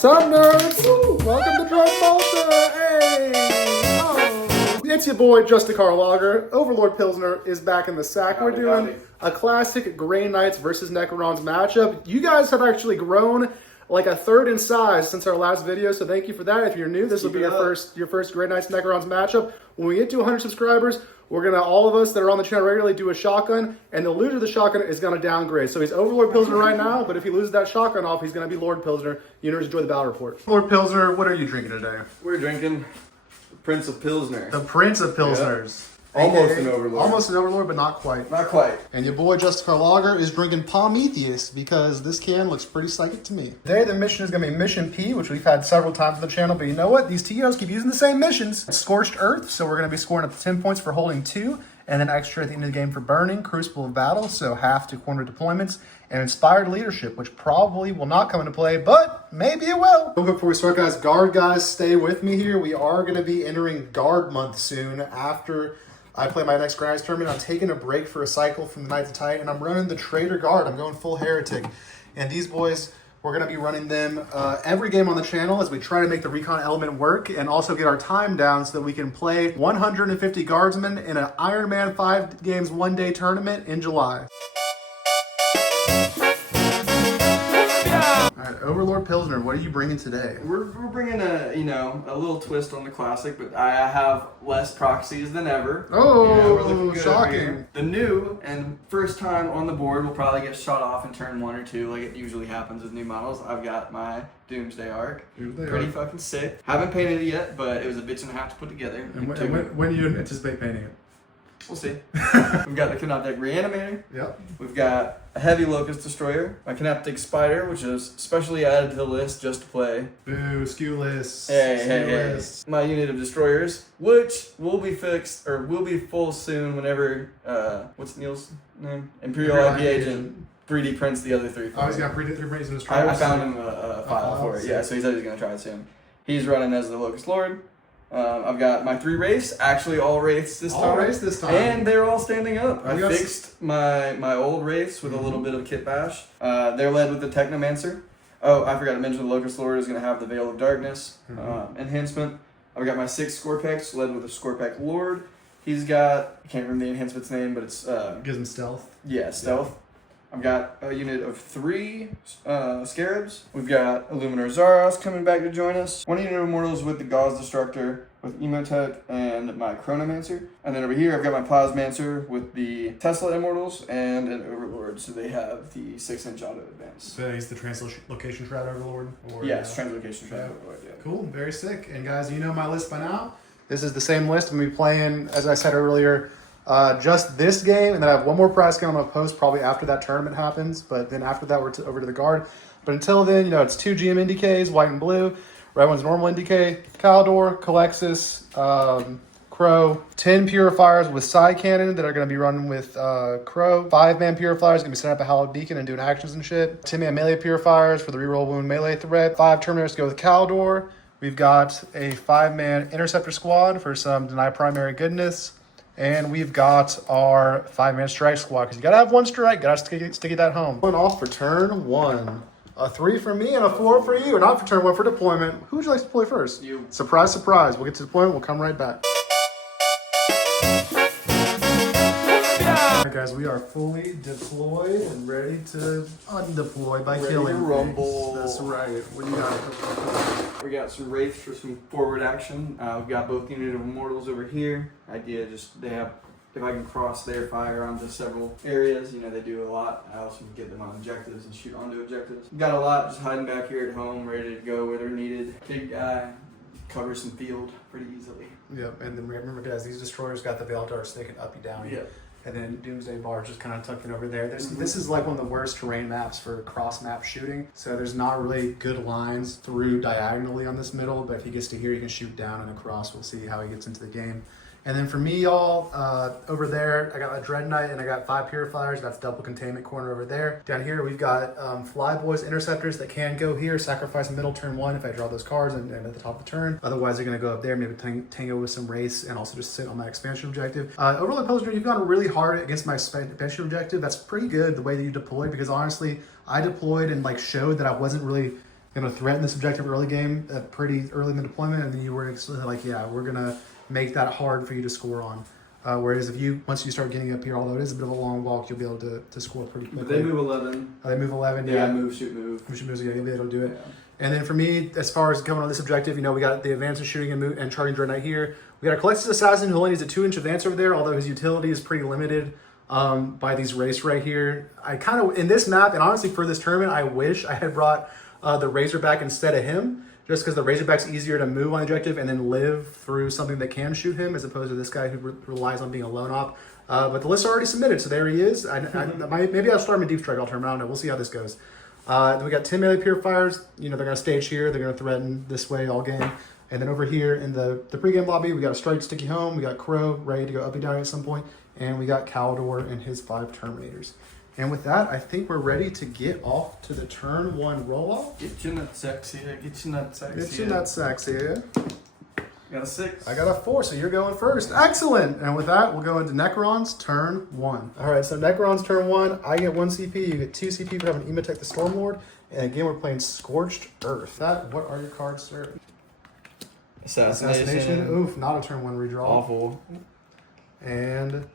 What's up, nerds? Woo! Welcome to Drug Malta! Hey! Oh. It's your boy, Justicar Lager. Overlord Pilsner is back in the sack. We're doing a classic Grey Knights versus Necrons matchup. You guys have actually grown like a third in size since our last video, so thank you for that. If you're new, this will be your first Grey Knights Necrons matchup. When we get to 100 subscribers, we're gonna, all of us that are on the channel regularly, do a shotgun, and the loser of the shotgun is gonna downgrade. So he's Overlord Pilsner right now, but if he loses that shotgun off, he's gonna be Lord Pilsner. You know, enjoy the battle report. Lord Pilsner, what are you drinking today? We're drinking the Prince of Pilsner. The Prince of Pilsners. Yep. Almost an Overlord. Almost an Overlord, but not quite. Not quite. And your boy Justicar Lager is drinking Prometheus because this can looks pretty psychic to me. Today the mission is going to be Mission P, which we've had several times on the channel, but you know what? These TOs keep using the same missions. It's Scorched Earth, so we're going to be scoring up to 10 points for holding 2, and then extra at the end of the game for burning, Crucible of Battle, so half to corner deployments, and Inspired Leadership, which probably will not come into play, but maybe it will. Real quick before we start, guys, stay with me here. We are going to be entering Guard Month soon after I play my next Grey Knights tournament. I'm taking a break for a cycle from the Knights of Titan, and I'm running the Traitor Guard. I'm going full Heretic. And these boys, we're going to be running them every game on the channel as we try to make the recon element work and also get our time down so that we can play 150 Guardsmen in an Iron Man 5 games 1-day tournament in July. Overlord Pilsner, what are you bringing today? We're bringing a little twist on the classic, but I have less proxies than ever. Oh, shocking! The new and first time on the board will probably get shot off in turn 1 or 2, like it usually happens with new models. I've got my Doomsday Ark. Pretty fucking sick. Haven't painted it yet, but it was a bitch and a half to put together. And when do you anticipate painting it? We'll see. We've got the Canoptic Reanimator. Yep. We've got a Heavy Locust Destroyer, my Canoptic Spider, which is specially added to the list just to play. Boo, skew list. Hey. My unit of destroyers, which will be fixed, or will be full soon whenever, what's Neil's name? Imperial IP Agent 3D prints the other 3. Oh, he's got 3D prints in his destroyers? I found him a file for it, yeah, so he said he's going to try it soon. He's running as the Locust Lord. I've got my 3 wraiths, actually all wraiths this time. All wraiths this time. And they're all standing up. I fixed my old wraiths with a little bit of kit bash. They're led with the Technomancer. Oh, I forgot to mention the Locust Lord is going to have the Veil of Darkness enhancement. I've got my 6 Scorpex led with the Scorpec Lord. He's got, I can't remember the enhancement's name, but it's... gives him stealth. Yeah, stealth. I've got a unit of 3 Scarabs. We've got Illuminor Zaros coming back to join us. 1 unit of Immortals with the Gauze Destructor, with Emotech and my Chronomancer. And then over here I've got my Plasmancer with the Tesla Immortals and an Overlord. So they have the 6-inch auto advance. So he's the Translocation Shroud Overlord? Yes, Translocation Shroud Overlord, yeah. Cool, very sick. And guys, you know my list by now. This is the same list. I'm going to be playing, as I said earlier, just this game, and then I have one more prize game I'm going to post probably after that tournament happens, but then after that we're over to the Guard. But until then, you know, it's 2 GM NDKs, white and blue. Red one's normal NDK, Caldor, Calexis, Crow, 10 Purifiers with side cannon that are going to be running with Crow, 5-man Purifiers, going to be setting up a Hallowed Beacon and doing actions and shit, 10-man Melee Purifiers for the reroll wound melee threat, 5 Terminators to go with Caldor. We've got a 5-man Interceptor Squad for some Deny Primary goodness. And we've got our 5-man strike squad, because you got to have 1 strike, got to stick that home. One off for turn 1. A 3 for me and a 4 for you. Or not for turn 1, for deployment. Who would you like to deploy first? You. Surprise, surprise. We'll get to deployment. We'll come right back. Alright guys, we are fully deployed and ready to undeploy by killing to rumble. That's right. What do you got? We got some wraiths for some forward action. We've got both unit of Immortals over here. Idea just they have, if I can cross their fire onto several areas, you know, they do a lot. I also can get them on objectives and shoot onto objectives. Got a lot just hiding back here at home, ready to go where they're needed. Big guy, covers some field pretty easily. Yep, and then remember guys, these destroyers got the Veil of Darkness, they can up you down. Yep. And then Doomsday Bar just kind of tucked in over there. This is like one of the worst terrain maps for cross-map shooting. So there's not really good lines through diagonally on this middle, but if he gets to here, he can shoot down and across. We'll see how he gets into the game. And then for me, y'all, over there, I got a Dread Knight and I got 5 Purifiers. That's double containment corner over there. Down here, we've got Flyboys Interceptors that can go here, sacrifice middle turn 1 if I draw those cards and at the top of the turn. Otherwise, they're going to go up there, maybe tango with some race and also just sit on my expansion objective. Overlord Pilsner, you've gone really hard against my expansion objective. That's pretty good the way that you deployed, because honestly, I deployed and like showed that I wasn't really going to threaten this objective early game, pretty early in the deployment, and then you were like, yeah, we're going to make that hard for you to score on. Whereas once you start getting up here, although it is a bit of a long walk, you'll be able to score pretty quickly. But they move 11. They move 11, yeah. Move, shoot, move. Move, shoot, move, yeah, you'll be able to do it. Yeah. And then for me, as far as coming on this objective, we got the advanced shooting and charging Dreadnought here. We got a Collectus Assassin who only needs a 2-inch advance over there, although his utility is pretty limited by these race right here. I kind of, in this map, and honestly for this tournament, I wish I had brought the Razorback instead of him, just because the Razorback's easier to move on the objective and then live through something that can shoot him, as opposed to this guy who relies on being a lone op. But the lists are already submitted, so there he is. Maybe I'll start him in Deep Strike all tournament. I don't know. We'll see how this goes. Then we got 10 melee purifiers. They're going to stage here. They're going to threaten this way all game. And then over here in the pregame lobby, we got a Strike Sticky Home. We got Crow ready to go up and down at some point. And we got Caldor and his 5 Terminators. And with that, I think we're ready to get off to the turn 1 roll-off. Get your nut sexy. Get your nut sexy. Get your nut sexy. Got a 6. I got a 4, so you're going first. Excellent. And with that, we'll go into Necrons turn 1. All right, so Necrons turn 1. I get 1 CP. You get 2 CP for having Emotech the Stormlord. And again, we're playing Scorched Earth. What are your cards, sir? Assassination. Oof, not a turn 1 redraw. Awful. And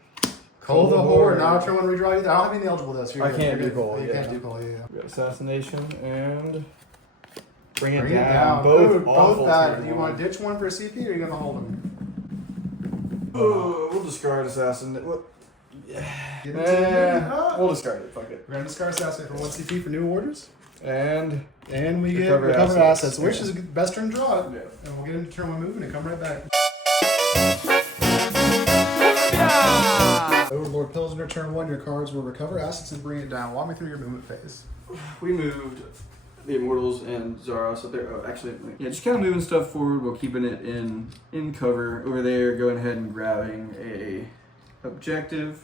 Cull the Horde. Not a turn 1 redraw either. I don't have any eligible this. I can't do Cull. You can't do Cull, yeah. We got Assassination and Bring it down. down. Both bad. Do you want to ditch one for a CP or are you going to hold them? We'll discard Assassin. We'll discard it. Fuck it. We're going to discard Assassin for 1 CP for new orders. And we get recover assets, which is the best turn draw. Yeah. And we'll get into turn 1 movement and come right back. Overlord Pilsner, turn 1, your cards will recover assets and bring it down. Walk me through your movement phase. We moved the Immortals and Zaros up there. Oh, actually, just kind of moving stuff forward while keeping it in cover. Over there, going ahead and grabbing a objective.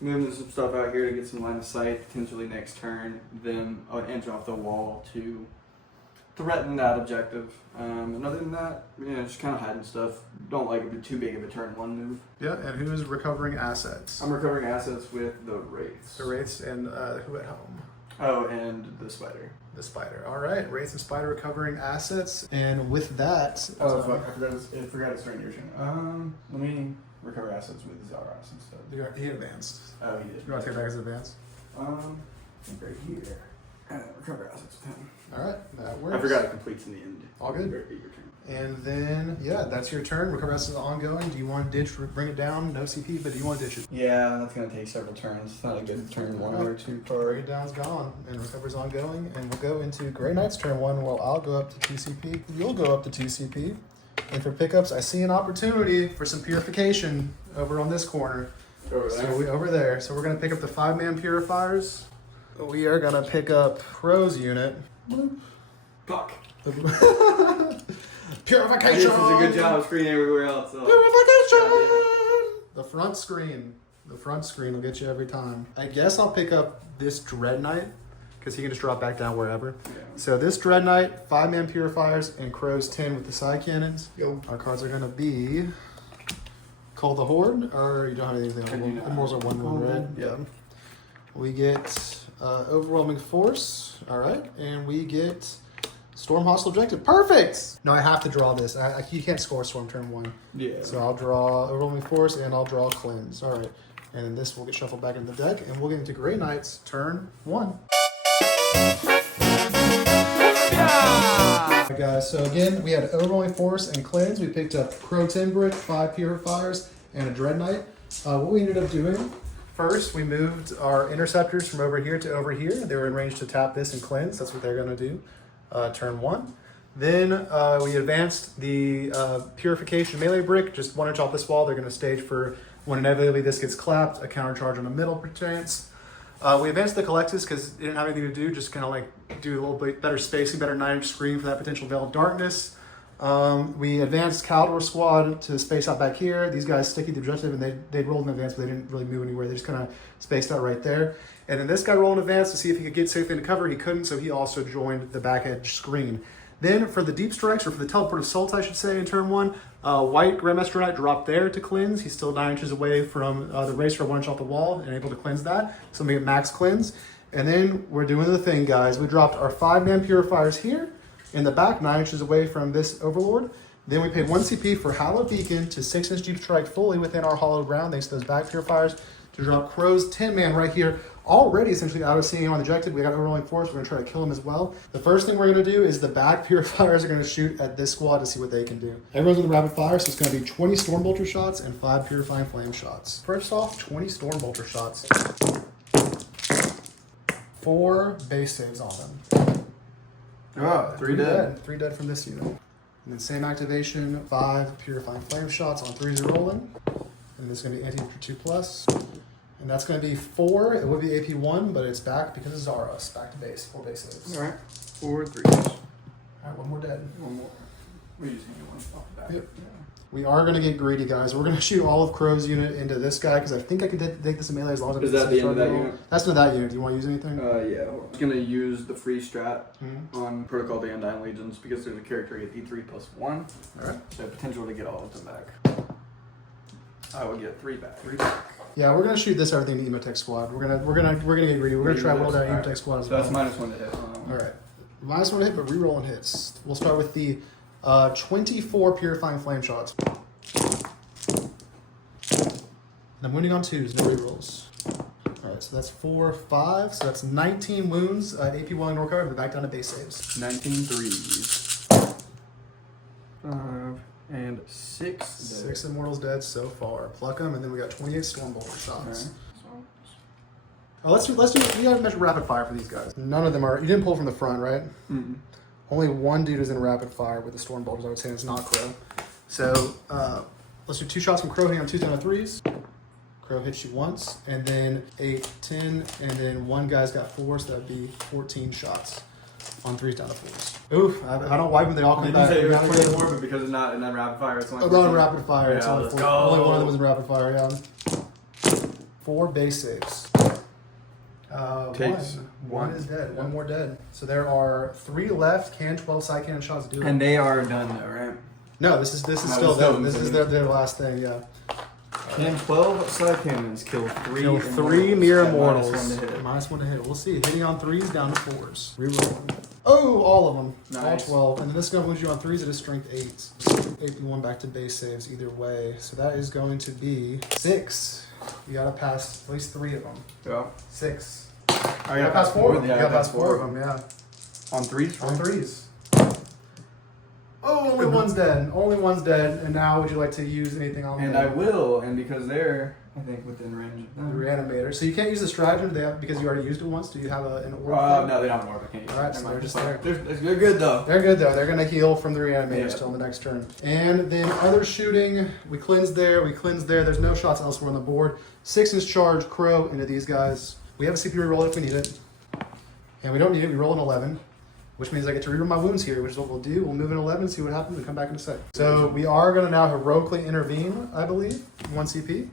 Moving some stuff out here to get some line of sight, potentially next turn. Then I would enter off the wall to threaten that objective. And other than that, just kind of hiding stuff. Don't like it too big of a turn 1 move. Yeah, and who is recovering assets? I'm recovering assets with the Wraiths. The Wraiths and who at home? Oh, and the Spider. The Spider. All right, Wraiths and Spider recovering assets. And with that... Oh, fuck. I forgot it's during your turn. Let me recover assets with Zaros instead. He advanced. Oh, he did. You want to take back his advance? I think right here. Recover assets with him. All right, that works. I forgot it completes in the end. All good. Your turn. And then, yeah, that's your turn. Recover assets ongoing. Do you want to ditch, bring it down? No CP, but do you want to ditch it? Yeah, that's going to take several turns. It's not a good turn 1 or 2 card. Bring it down's gone, and recover's ongoing. And we'll go into Grey Knight's turn 1. Well, I'll go up to 2 CP. You'll go up to 2 CP. And for pickups, I see an opportunity for some purification over on this corner. Over there? Over there. So we're going to pick up the 5-man purifiers. We are going to pick up Crow's unit. Fuck. Purification! This is a good job screening everywhere else. So. Purification! The front screen. The front screen will get you every time. I guess I'll pick up this Dread Knight, because he can just drop back down wherever. Yeah. So this Dread Knight, 5-man purifiers, and Crow's 10 with the side cannons. Yo. Our cards are going to be Cull the Horde, or you don't have anything. Immortals are 1/1 red. Yeah. We get Overwhelming Force. All right. And we get Storm Hostile Objective. Perfect! No, I have to draw this. You can't score Storm turn 1. Yeah. So I'll draw Overwhelming Force and I'll draw Cleanse. All right. And then this will get shuffled back into the deck, and we'll get into Grey Knight's turn 1. Alright guys, so again, we had Overwhelming Force and Cleanse. We picked up Crow 10 Brick, 5 Purifiers, and a Dread Knight. What we ended up doing, first we moved our Interceptors from over here to over here. They were in range to tap this and Cleanse. That's what they're going to do, turn 1. Then we advanced the Purification Melee Brick, just 1 inch off this wall. They're going to stage for when inevitably this gets clapped, a counter charge on the middle chance. We advanced the Collectus because it didn't have anything to do, just kind of like do a little bit better spacing, better 9-inch screen for that potential Veil of Darkness. We advanced Caldor Squad to space out back here. These guys sticky the objective, and they rolled in advance, but they didn't really move anywhere. They just kind of spaced out right there. And then this guy rolled in advance to see if he could get safely into cover. He couldn't, so he also joined the back edge screen. Then for the Deep Strikes, or for the Teleport Assault, I should say, in turn 1, White Grandmaster Knight dropped there to cleanse. He's still 9 inches away from the racer, 1 inch off the wall, and able to cleanse that. So make it max cleanse. And then we're doing the thing, guys. We dropped our 5-man purifiers here in the back, 9 inches away from this Overlord. Then we paid 1 CP for Hallowed Beacon to 6-inch deep strike fully within our hollow ground, thanks to those back purifiers, to drop Crow's 10-man right here. Already essentially out of seeing him on the objective. We got Overwhelming Force. We're going to try to kill him as well. The first thing we're going to do is the back purifiers are going to shoot at this squad to see what they can do. Everyone's in the rapid fire, so it's going to be 20 Stormbolter shots and 5 Purifying Flame shots. First off, 20 Stormbolter shots. 4 base saves on them. Oh, 3 dead. 3 dead from this unit. And then same activation, 5 Purifying Flame shots on 3s rolling. And this is going to be anti-for 2+. And that's going to be 4. It would be AP 1, but it's back because it's Zaros. Back to base. 4 base saves. All right. 4 3s. All right, 1 more dead. 1 more. We're using one off the back. Yep. Yeah. We are going to get greedy, guys. We're going to shoot all of Crow's unit into this guy because I think I could take this in melee as long as I Is that the end of that unit? That's not that unit. Do you want to use anything? Yeah. Hold on. I'm gonna use the free strat on Protocol the Undying Legions because there's a character at E3+1. All right. So potential to get all of them back. I will get 3 back. 3 back. Yeah, we're gonna shoot this everything to Emotech squad. We're gonna get greedy. We're gonna try to roll down Emotech squad as So well. that's -1 to hit. All right, -1 to hit, but re-rolling hits. We'll start with the 24 Purifying Flame shots. I'm wounding on 2s, no re-rolls. All right, so that's 4, 5, so that's 19 wounds. AP 1 Norco, but back down to base saves. 19 3s. 5 and 6. 6 Immortals dead so far. Pluck them, and then we got 28 Stormbolter shots. Right. Oh, let's do. We gotta measure rapid fire for these guys. None of them are. You didn't pull from the front, right? Only 1 dude is in rapid fire with the Stormbolters. I would say it's not Crow. So let's do 2 shots from Crow hitting on 2 down to 3s. Crow hits you once, and then 8, 10, and then 1 guy's got 4, so that'd be 14 shots on 3s down to 4s. Oof! I don't wipe them. They all come back. Did you say it was 24, but because it's not in that rapid fire, it's only. Oh, not in rapid fire. Yeah, It's only let's 4. go. Only 1 of them was in rapid fire. Yeah. 4 base saves. Takes 1 is dead. 1 more dead. So there are 3 left. Can 12 side cannon shots do it? And they are done though, right? No, this is still them. This is their last thing. Yeah. Can 12 side cannons kill 3? Kill 3 mere immortals. -1 to hit. -1 to hit. We'll see. Hitting on 3s down to 4s. Rerolling. Oh, all of them. Nice. All 12. And then this is going to lose you on 3s. It is strength 8. AP1 back to base saves either way. So that is going to be 6. You got to pass at least 3 of them. Yeah. 6. I You got to pass 4 of them. You got to pass 4 of them, yeah. On 3s? On 3s. Oh, only 1's dead. Only 1's dead. And now would you like to use anything on And I will, and because they're, I think, within range of the them. reanimator? So you can't use the stratagem because you already used it once. Do you have an orb? No, they don't have an orb. I can't use it. Alright, so Never they're mind. just there. They're good though. They're good though. They're gonna heal from the reanimators Yeah. till the next turn. And then other shooting, we cleansed there, we cleansed there. There's no shots elsewhere on the board. 6-inch charge, Crow into these guys. We have a CP reroll if we need it. And we don't need it, we roll an 11. Which means I get to reroll my wounds here, which is what we'll do. We'll move in 11, see what happens, and come back in a sec. So we are gonna now heroically intervene, I believe. 1 CP.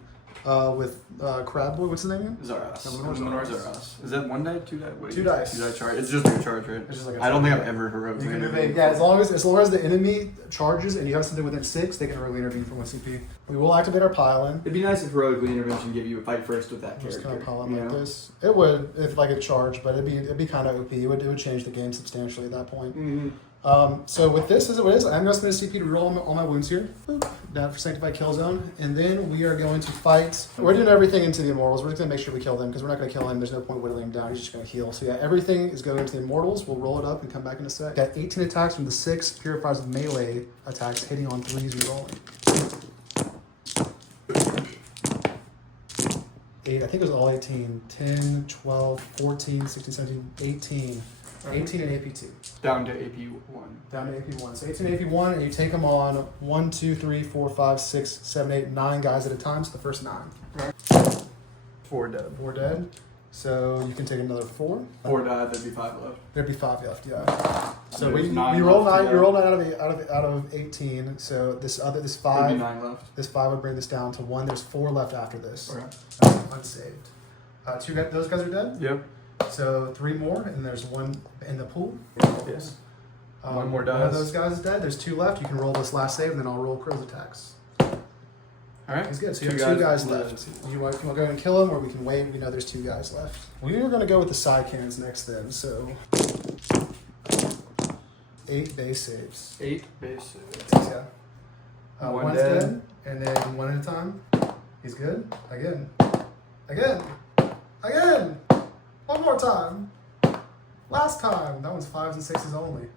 With Crab Boy, what's his name again? Zaras. Luminor Zaras. Is that 1 die? 2 die? What do 2 you- dice. 2 die charge. It's just a charge, right? It's just like a I don't think charge. I've ever heroically You can intervened. intervene. Yeah, as long as the enemy charges and you have something within 6, they can heroically intervene from 1 CP. We will activate our pile-in. It'd be nice if heroically intervention gave you a fight first with that Just character. kind of pile in you like know? this. It would if like a charge, but it'd be kind of OP. It would change the game substantially at that point. Mhm. So with this is what it is. I'm going to spend a CP to roll all my wounds here. Boop. Down for Sanctified Kill Zone. And then we are going to fight. We're doing everything into the Immortals. We're just going to make sure we kill them because we're not going to kill him. There's no point whittling him down. He's just going to heal. So yeah, everything is going into the Immortals. We'll roll it up and come back in a sec. Got 18 attacks from the 6 purifiers of melee attacks hitting on 3s and rolling. 8. I think it was all 18. 10, 12, 14, 16, 17, 18. 18 and AP2. Down to AP1. Down to AP1. So 18 AP1, and you take them on 1, 2, 3, 4, 5, 6, 7, 8, 9 guys at a time. So the first 9. 4 dead. 4 dead. So you can take another 4. 4 died, there'd be 5 left. There'd be 5 left, yeah. So There's we 9 roll left, 9. yeah. You roll 9 out of 18. So this There'd be 5. 9 left. This 5 would bring this down to 1. There's 4 left after this. Okay. Unsaved. 2 guys, those guys are dead. Yep. So 3 more, and there's 1 in the pool. Yes. 1 1 more One of dice. those guys is dead. There's 2 left. You can roll this last save, and then I'll roll Crow's attacks. All right. He's good. So you have two guys left. You want to go ahead and kill him, or we can wait? We know there's 2 guys left. We are going to go with the side cannons next then. So 8 base saves. 8 base saves. Yeah. One One's dead. dead, and then one at a time. He's good. Again. One more time. Last time. That one's 5s and 6s only.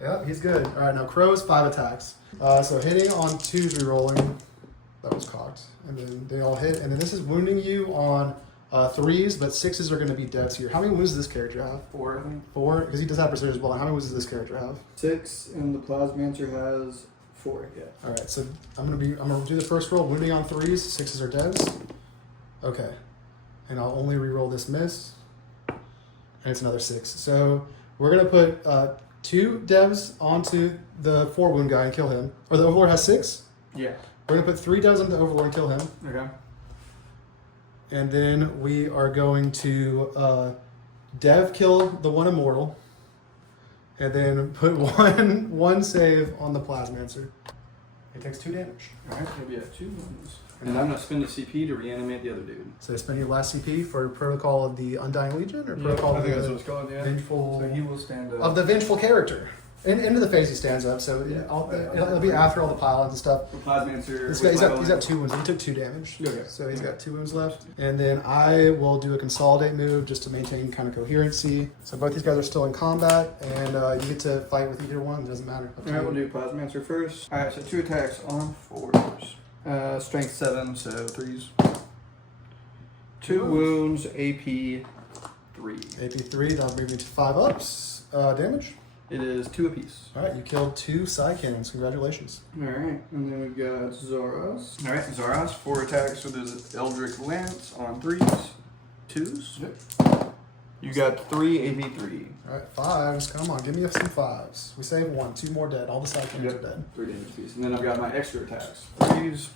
Yep, he's good. All right, now Crow's 5 attacks. So hitting on 2s rerolling. That was cocked. And then they all hit. And then this is wounding you on 3s, but 6s are going to be deaths here. How many wounds does this character have? 4, I think. 4? Because he does have precision as well. How many wounds does this character have? 6, and the Plasmancer has 4. Yeah. All right, so I'm gonna do the first roll. Wounding on 3s, 6s are deaths. Okay, and I'll only re-roll this miss, and it's another 6. So we're gonna put 2 devs onto the 4 wound guy and kill him. Or the Overlord has 6. Yeah. We're gonna put 3 devs onto the Overlord and kill him, Okay. and then we are going to dev kill the 1 immortal, and then put one save on the Plasmancer. He takes 2 damage. All right. Maybe 2 wounds. And I'm gonna spend a CP to reanimate the other dude. So spend your last CP for Protocol of the Undying Legion, or Protocol I of think that's the what it's called. Yeah. Vengeful So he will stand up. of the Vengeful character. Into the phase he stands up, so it'll be after all the pylons and stuff. The Plasmancer. He's got 2 wounds. He took 2 damage. Okay. So he's got 2 wounds left. And then I will do a consolidate move just to maintain kind of coherency. So both these guys are still in combat, and you get to fight with either one. It doesn't matter. All right, we'll do Plasmancer first. All right, so 2 attacks on 4s. Strength 7, so 3s. 2 wounds, AP 3. AP 3, that'll bring me to 5 ups. Damage. It is 2 apiece. All right, you killed 2 side cannons. Congratulations. All right, and then we've got Zoros. All right, Zoros, 4 attacks with his Eldritch Lance on 3s. 2s. Yep. You got 3 AP 3. All right, 5s. Come on, give me some 5s. We save 1. 2 more dead. All the side cannons are dead. 3 damage piece. And then I've got my extra attacks. 3s.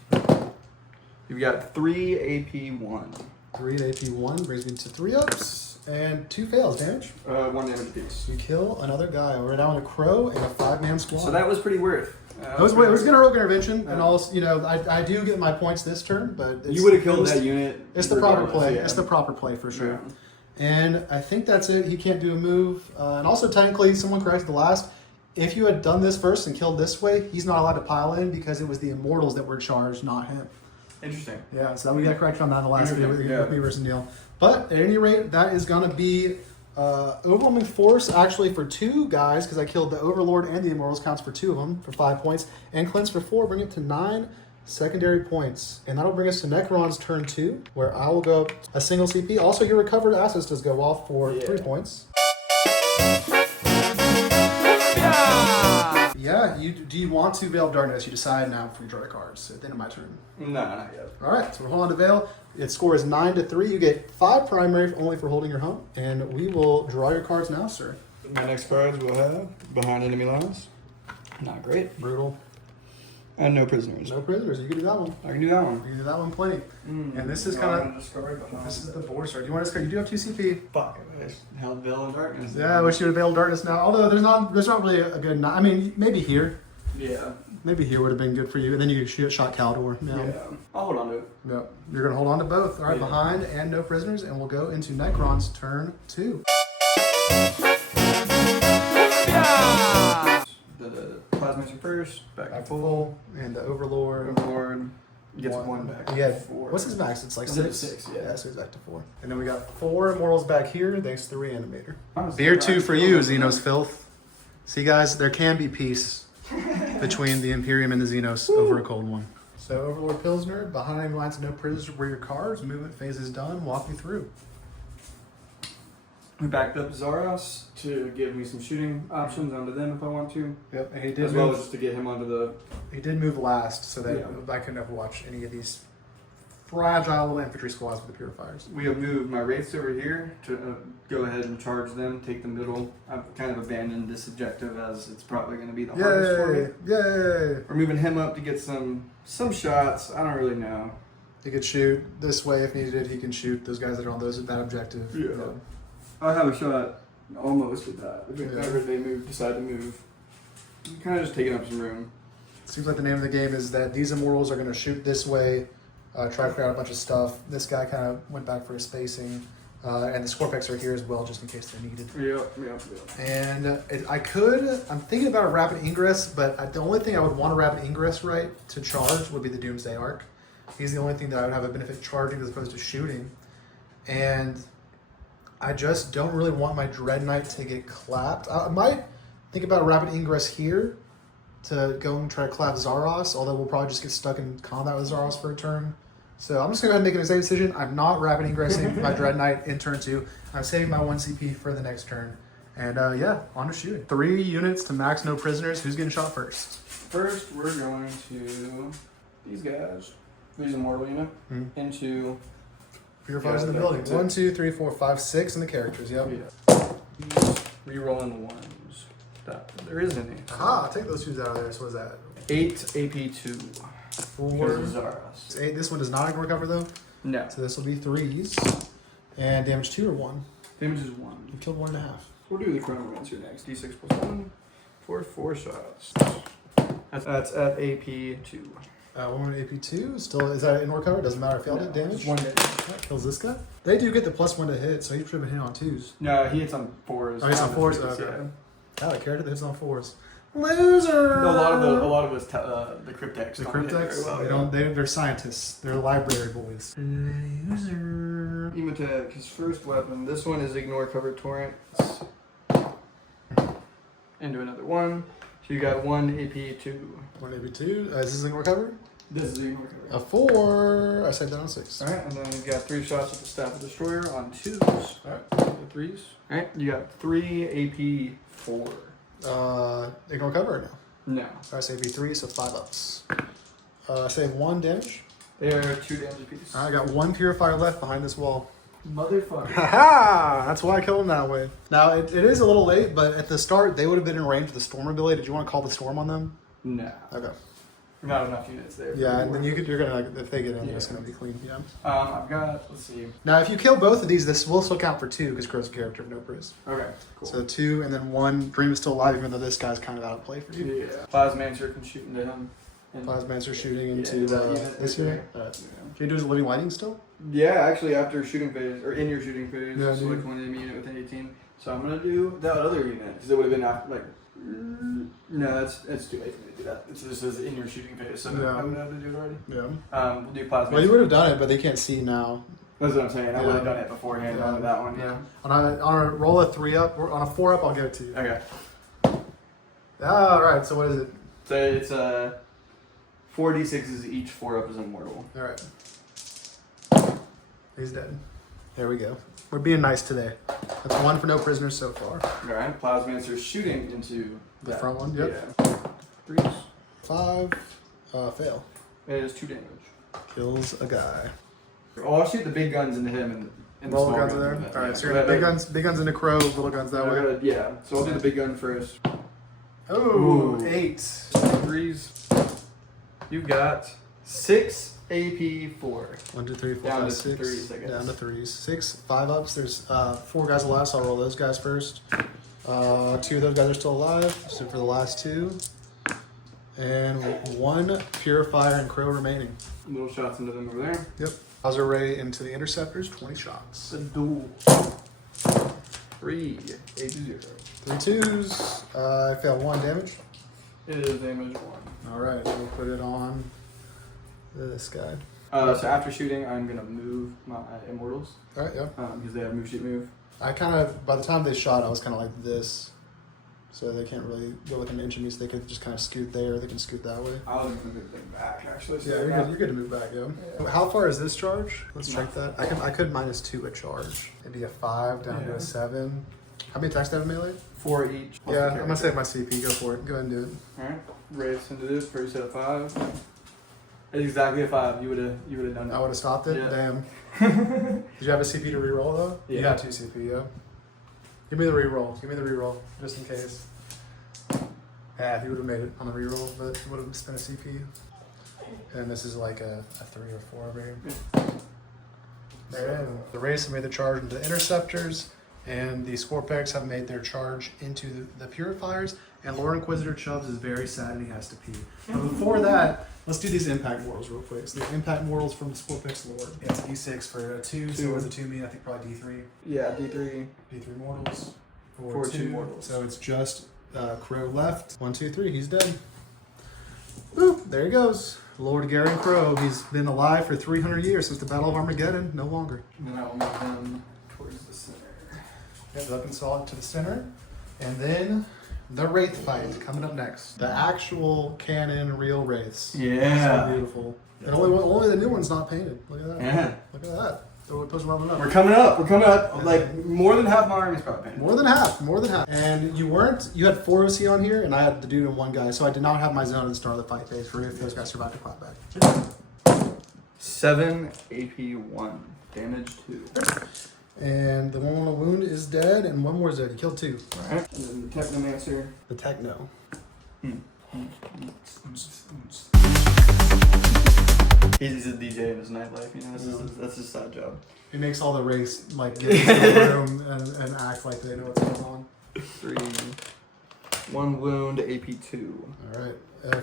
You've got 3 AP 1. 3 at AP 1 brings me to 3 ups and 2 fails. Damage. 1 damage piece. You kill another guy. We're down to Crow and a 5-man squad. So that was pretty worth. It was gonna rogue intervention, and also, I do get my points this turn, but you would have killed that unit. It's the proper regardless, play. yeah. It's the proper play for sure. Yeah. And I think that's it. He can't do a move. And also, technically, someone corrected the last. If you had done this first and killed this way, he's not allowed to pile in because it was the Immortals that were charged, not him. Interesting. Yeah, so we got corrected on that in the last video with Yeah. me versus Neil. But at any rate, that is going to be overwhelming force actually for 2 guys, because I killed the Overlord and the Immortals, counts for 2 of them for 5 points, and cleanse for 4, bring it to 9 secondary points. And that'll bring us to Necron's turn 2, where I will go a single CP. Also, your recovered assets does go off for 3 points. Yeah, do you want to Veil of Darkness? You decide now before you draw your cards at the end of my turn. No, not yet. All right, so we're holding on to Veil. Its score is 9-3. You get 5 primary only for holding your home, and we will draw your cards now, sir. My next cards we'll have Behind Enemy Lines. Not great. Brutal. And No Prisoners. No prisoners. You can do that one. I can do that one. You can do that one plenty. And this is kind of this is the board start. Do you want to discard? You do have 2 CP. Fuck. Held Veil of Darkness. Yeah, I wish you would have Veil of Darkness now. Although there's not really a good. I mean, maybe here. Yeah. Maybe here would have been good for you. And then you could shot Caldor. Yeah. I'll hold on to it. No, you're gonna hold on to both. All right, Yeah. Behind and No Prisoners, and we'll go into Necron's turn 2. The Plasmancer first. Back Back to full. full, and the Overlord. Overlord gets 1 back. Yeah. 4. What's his max? It's like Is it 6. 6? Yeah. So he's back to 4. And then we got 4 Immortals back here, thanks to the Reanimator. Honestly, Beer 2 for you, Xenos Filth. See, guys, there can be peace between the Imperium and the Xenos over a cold one. So, Overlord Pilsner, Behind Enemy Lines, No Prisoners, where your cards, movement phase is done. Walk me through. We backed up Zaros to give me some shooting options onto them if I want to. Yep, and he As did well move. as just to get him onto the... He did move last, so that Yeah. I couldn't overwatch any of these fragile little infantry squads with the purifiers. We have moved my wraiths over here to go ahead and charge them, take the middle. I've kind of abandoned this objective as it's probably going to be the hardest for me. Yay! We're moving him up to get some shots. I don't really know. He could shoot this way if needed. He can shoot those guys that are on that objective. Yeah. I have a shot almost at that. Yeah. Whenever they decide to move. Kind of just taking up some room. Seems like the name of the game is that these immortals are going to shoot this way, try to clear out a bunch of stuff. This guy kind of went back for his spacing. And the Scorpex are here as well, just in case they're needed. Yep. And I'm thinking about a rapid ingress, but the only thing I would want a rapid ingress right to charge would be the Doomsday Ark. He's the only thing that I would have a benefit charging as opposed to shooting. And I just don't really want my Dread Knight to get clapped. I might think about a rapid ingress here to go and try to clap Zaros, although we'll probably just get stuck in combat with Zaros for a turn. So I'm just going to go ahead and make an executive decision. I'm not rapid ingressing my Dread Knight in turn 2. I'm saving my 1 CP for the next turn. And yeah, on to shooting. 3 units to max no prisoners. Who's getting shot first? First, we're going to these guys. These immortal unit into Purifiers in the building. 1, 2, 3, 4, 5, 6 in the characters. Yep. Rerolling the ones. There isn't any. Ah, take those 2s out of there. So what is that? 8 AP2. 4. Zaros. 8. This one does not recover though. No. So this will be 3s. And damage 2 or 1? Damage is 1. You killed 1.5. We'll do the Chronomancer next. D6 plus 1 for 4 shots. That's at AP2. 1 AP2. Still, is that in recover? Doesn't matter. Failed it. Damage. 1 hit. That kills this guy. They do get the +1 to hit, so he should have been hit on 2s. No, he hits on 4s. Oh, he's on 4s? Okay. Yeah. Oh, the character that hits on 4s. Loser! A lot of us, the Cryptex. The don't hit very Cryptex? well, They're scientists. They're library boys. Loser. Emotek, his first weapon. This one is Ignore Cover Torrent. Into another 1. So you got 1 AP2. 1 AP2. Is this in recover? This is Ignore Cover. A 4. I saved that on 6. Alright, and then you've got 3 shots with the Staff of Destroyer on 2s. Alright. The 3s. Alright, you got 3 AP4. Ignore cover or no? No. I save AP3, so 5 ups. Save 1 damage. They are 2 damage apiece. I got 1 purifier left behind this wall. Motherfucker. Haha! That's why I killed him that way. Now, it is a little late, but at the start, they would have been in range of the storm ability. Did you want to call the storm on them? No. Okay. Not enough units there. Yeah, and then you're gonna, if they get in, it's gonna be clean. Yeah. I've got, let's see. Now, if you kill both of these, this will still count for 2 because Crow's a character of no priz. Okay, cool. So 2 and then 1. Dream is still alive, even though this guy's kind of out of play for you. Yeah. Plasmancer can shoot into him. Plasmancer shooting into this right unit. Can you do his living lighting still? Yeah, actually, after shooting phase, or in your shooting phase, Yeah, select one enemy unit within 18. So I'm gonna do that other unit because it would have been after, like. No, it's too late for me to do that. It's just as in your shooting phase, so I would have to do it already. Yeah. We'll do Plasmancer. Well, you would have done it, but they can't see now. That's what I'm saying. I would have done it beforehand on that one. Yeah. On a roll a 3 up, or on a 4 up, I'll give it to you. Okay. All right. So what is it? So it's 4d6s each. 4 up is immortal. All right. He's dead. There we go. We're being nice today. That's 1 for no prisoners so far. All right. Plasmancer shooting into The front one. Yep. Yeah. 3s. 5. Fail. It is 2 damage. Kills a guy. Oh, I'll shoot the big guns into him and the Roll small guns in there. into All right. yeah. So you're gonna big guns into Crow, little guns that way. Yeah. So I'll do the big gun first. Oh, Ooh. 8. 3s. You got 6 AP4. 1, 2, 3, 4, Down 5, to 6. 3s, I guess. Down to 3s. 6, 5 ups. There's 4 guys alive, so I'll roll those guys first. 2 of those guys are still alive, so for the last 2. And 1 Purifier and Crow remaining. Little shots into them over there. Yep. Laser Ray into the Interceptors, 20 shots. The duel. 3 AP0. 3 2s. I failed 1 damage. It is damage 1. Alright, we'll put it on this guy. So after shooting, I'm gonna move my immortals Alright, yeah. because they have move shoot move. I kind of, by the time they shot, I was kind of like this. So they can't really go within an inch of me, so they could just kind of scoot there, or they can scoot that way. I was gonna move them back actually. So Yeah, you're good to move back, yeah. How far is this charge? Let's check that. I could -2 a charge. It'd be a 5 down to a 7. How many attacks do I have melee? 4 each. Yeah, I'm gonna save my CP. Go for it. Go ahead and do it. Alright, race into this. First set of 5. It's exactly a 5. You would have done it. I would have stopped it. Yeah. Damn. Did you have a CP to reroll though? Yeah. You got 2 CP, yeah. Give me the reroll. Give me the reroll, just in case. Yeah, he would have made it on the reroll, but it would have spent a CP. And this is like a 3 or 4 over here. There, and the race made the charge into the Interceptors, And the Scorpex have made their charge into the Purifiers, and Lord Inquisitor Chubbs is very sad and he has to pee. But before that, let's do these impact mortals real quick. So the impact mortals from Scorpex Lord. It's D6 for a 2, so it's a 2 me, I think probably D3. Yeah, D3. D3 mortals. For 2 mortals. So it's just Crow left. 1, 2, 3, he's dead. Boop, there he goes. Lord Garen Crow. He's been alive for 300 years since the Battle of Armageddon, no longer. And then I will move them towards the center. Yep, up and solid to the center. And then the Wraith fight coming up next. The actual canon real Wraiths. Yeah. So beautiful. And only the new one's not painted. Look at that. Yeah. Look at that. So it puts leveling up. We're coming up. We're coming up. Like, more than half my army's probably painted. More than half. And you had 4 OC on here, and I had the dude and 1 guy, so I did not have my zone at the start of the fight phase for if those guys survived to clap back. 7 AP 1. Damage 2. And the one on a wound is dead, and 1 more is dead. He killed 2. Alright. And then the Technomancer. The Techno. He's a DJ in his nightlife, you know, that's his side job. He makes all the race like get into the room and act like they know what's going on. 3. 1 wound, AP 2. Alright.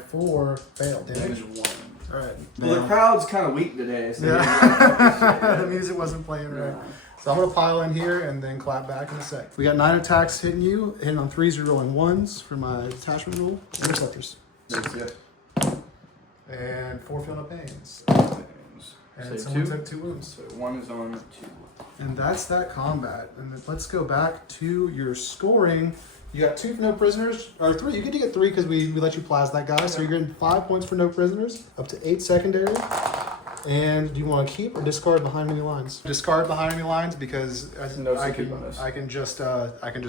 4 failed. Damage 1. Alright. Well, the crowd's kind of weak today, so yeah. The music wasn't playing right. So I'm gonna pile in here and then clap back in a sec. We got 9 attacks hitting you, hitting on 3s, you're rolling 1s for my detachment rule. Interceptors. That's it. And 4 field of pains. And Save someone 2. took 2 wounds. So 1 is on 2. And that's that combat. And then let's go back to your scoring. You got 2 for no prisoners, or 3. You get to get 3 because we let you plas that guy. So you're getting 5 points for no prisoners, up to 8 secondary. And do you want to keep or discard behind enemy lines? Discard behind enemy lines because I can just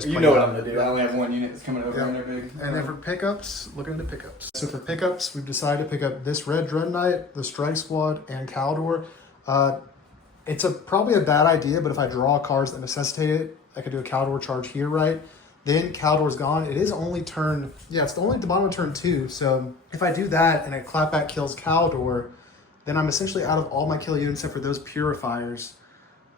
You know what I'm gonna do. I only have 1 unit that's coming over and they're big. And then for pickups, looking into pickups. So for pickups, we've decided to pick up this Red Dread Knight, the Strike Squad, and Caldor. It's probably a bad idea, but if I draw cards that necessitate it, I could do a Caldor charge here, right? Then Caldor's gone. It is only turn, it's only the bottom of turn 2. So if I do that and a clapback kills Caldor, then I'm essentially out of all my kill units except for those Purifiers.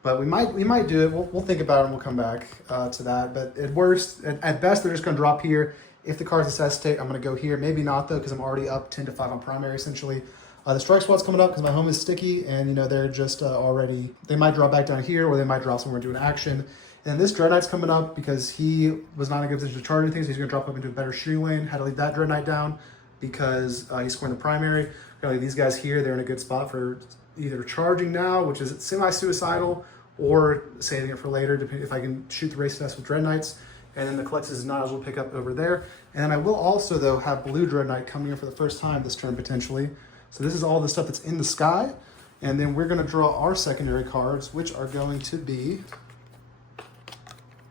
But we might do it. We'll think about it and we'll come back to that. But at worst, at best, they're just going to drop here. If the cards necessitate, I'm going to go here. Maybe not though, because I'm already up 10 to 5 on primary essentially. The Strike Squad's coming up because my home is sticky, and they're just already. They might drop back down here, or they might drop somewhere and do an action. And this Dread Knight's coming up because he was not in a good position to charge anything, so he's going to drop up into a better shooting lane. Had to leave that Dread Knight down because he's scoring the primary. These guys here, they're in a good spot for either charging now, which is semi-suicidal, or saving it for later, depending if I can shoot the race test with Dread Knights. And then the Collectus is not as well pick up over there. And then I will also, though, have Blue Dread Knight coming in for the first time this turn, potentially. So this is all the stuff that's in the sky. And then we're going to draw our secondary cards, which are going to be